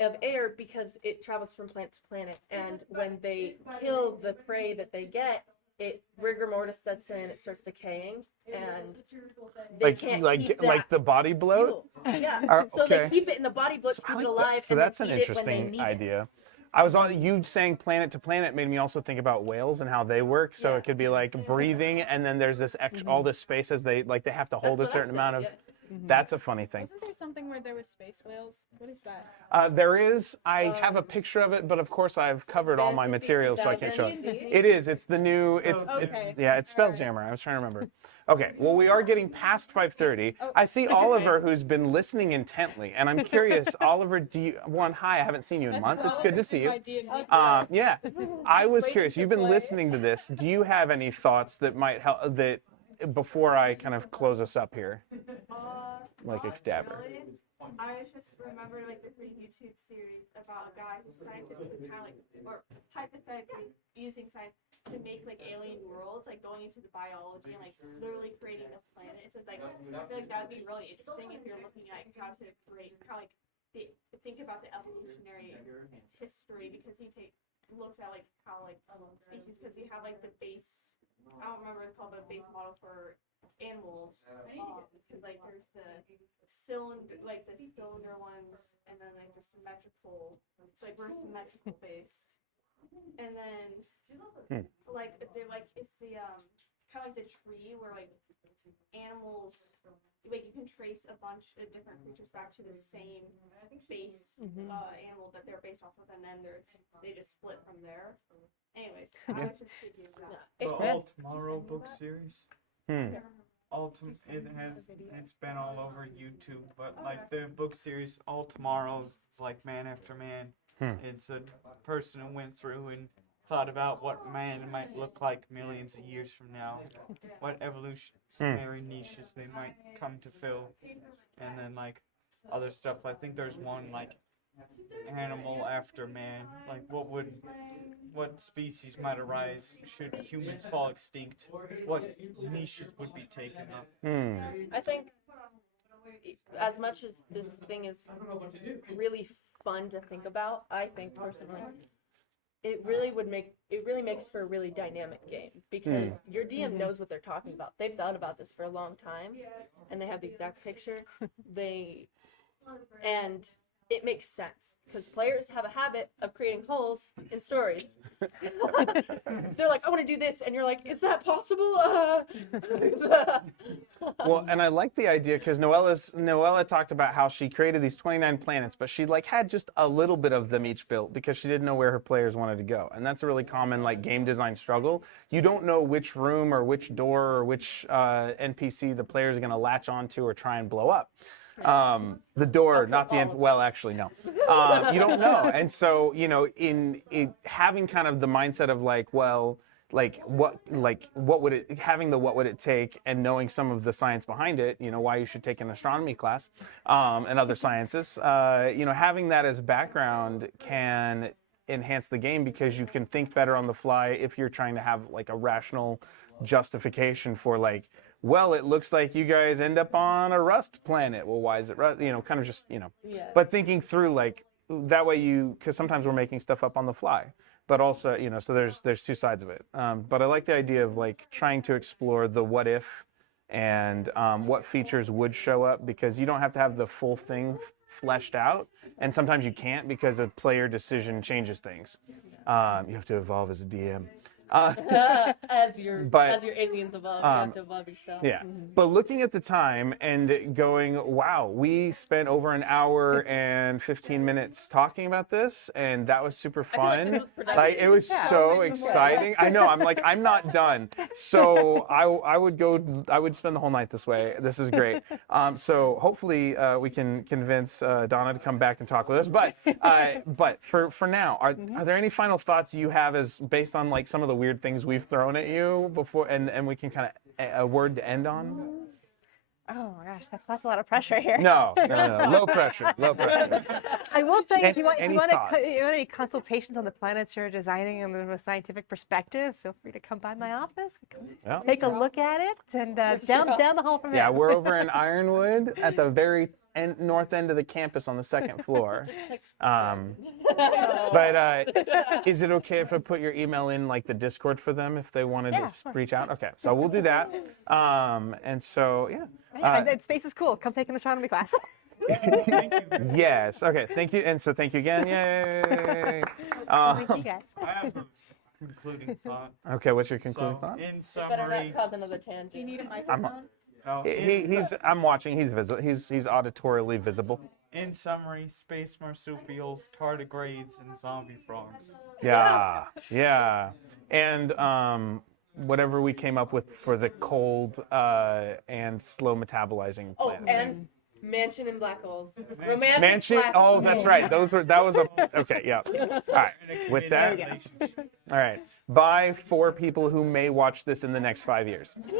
of air because it travels from planet to planet, and when they kill the prey that they get, it rigor mortis sets in, it starts decaying, and they can't keep that like the body bloat. fuel. Yeah, so okay. they keep it in the body blood to keep it alive, So and that's then an eat it when they interesting need it. idea. I was on you saying planet to planet made me also think about whales and how they work. So Yeah. it could be like breathing, and then there's this extra, all this space as they have to hold a That's what I certain said, amount of. yeah. That's a funny thing. Wasn't there something where there was space whales? What is that? There is. I have a picture of it, but of course I've covered all my Fantasy materials, so I can't show it. 2000. It is. It's the new. It's Okay. yeah. It's Spelljammer. I was trying to remember. Okay. Well, we are getting past 5:30. I see Oliver, who's been listening intently, and I'm curious, Oliver. Do you? One, hi. I haven't seen you in a month. It's good to see you. Yeah. I was curious. You've been listening to this. Do you have any thoughts that might help? That before I kind of close us up here, like a cadaver. I was just remember like there's a YouTube series about a guy who's scientifically kind of like, or hypothetically using science to make like alien worlds, like going into the biology and like literally creating a planet. It says like I feel like that would be really interesting if you're looking at how to create, how like think about the evolutionary history, because looks at like how like species, because you have like the base. I don't remember what it's called, but base model for animals, because like there's the cylinder ones, and then like the symmetrical. So like we're symmetrical based, and then like they're like it's the kind of like the tree where like animals, like you can trace a bunch of different creatures back to the same base animal that they're based off of, and then they just split from there. Anyways, I was just thinking of that. The All Tomorrow book series. Hmm. It's been all over YouTube, but like the book series All Tomorrows, like Man After Man. It's a person who went through and thought about what man might look like millions of years from now, what evolutionary niches they might come to fill, and then like other stuff. I think there's one like Animal After Man, like what species might arise should humans fall extinct, what niches would be taken up. I think as much as this thing is really fun to think about, I think personally, it really makes for a really dynamic game, because your DM knows what they're talking about. They've thought about this for a long time, and they have the exact picture. And it makes sense because players have a habit of creating holes in stories. They're like, I want to do this, and you're like, is that possible? Well, and I like the idea because Noella talked about how she created these 29 planets, but she like had just a little bit of them each built because she didn't know where her players wanted to go, and that's a really common like game design struggle. You don't know which room or which door or which NPC the players are going to latch onto or try and blow up. The door, not the end. Well, actually, no. You don't know, and so in having kind of the mindset of like, well. What would it having the what would it take and knowing some of the science behind it, why you should take an astronomy class and other sciences, having that as background can enhance the game because you can think better on the fly if you're trying to have like a rational justification for like, well, it looks like you guys end up on a rust planet. Well, why is it rust? Kind of just, Yeah. but thinking through like that way because sometimes we're making stuff up on the fly. But also, so there's two sides of it. But I like the idea of like trying to explore the what if and what features would show up because you don't have to have the full thing fleshed out. And sometimes you can't because a player decision changes things. You have to evolve as a DM. As your aliens evolve, you have to evolve yourself. Yeah, but looking at the time and going, wow, we spent over an hour and 15 minutes talking about this, and that was super fun. Like it was so exciting. I know. I'm like, I'm not done. So I would spend the whole night this way. This is great. So hopefully we can convince Donna to come back and talk with us. But for now, are there any final thoughts you have as based on like some of the weird things we've thrown at you before, and we can kind of a word to end on? Oh my gosh, that's a lot of pressure here. No, low pressure. I will say, if you want thoughts? any consultations on the planets you're designing and from a scientific perspective, feel free to come by my office. Yeah. Take a look at it, and down the hall from there. Yeah, we're over in Ironwood at the very north end of the campus on the second floor. But is it okay if I put your email in like the Discord for them if they wanted to reach out? Okay, so we'll do that. And so and space is cool. Come take an astronomy class. Thank you. Yes. Okay. Thank you. And so thank you again. Yay. Thank you guys. I have a concluding thought. Okay. What's your concluding So, thought? in Better summary, not cause another tangent. Do you need a microphone? I'm watching. He's visible. He's auditorily visible. in summary, space marsupials, tardigrades, and zombie frogs. Yeah. Yeah. And whatever we came up with for the cold and slow metabolizing Oh, planet. and mansion and black holes. Romantic Mansion. black Oh, holes. that's right. That was a. Okay. Yeah. All right. And a With committed that. relationship. All right. Bye for people who may watch this in the next 5 years.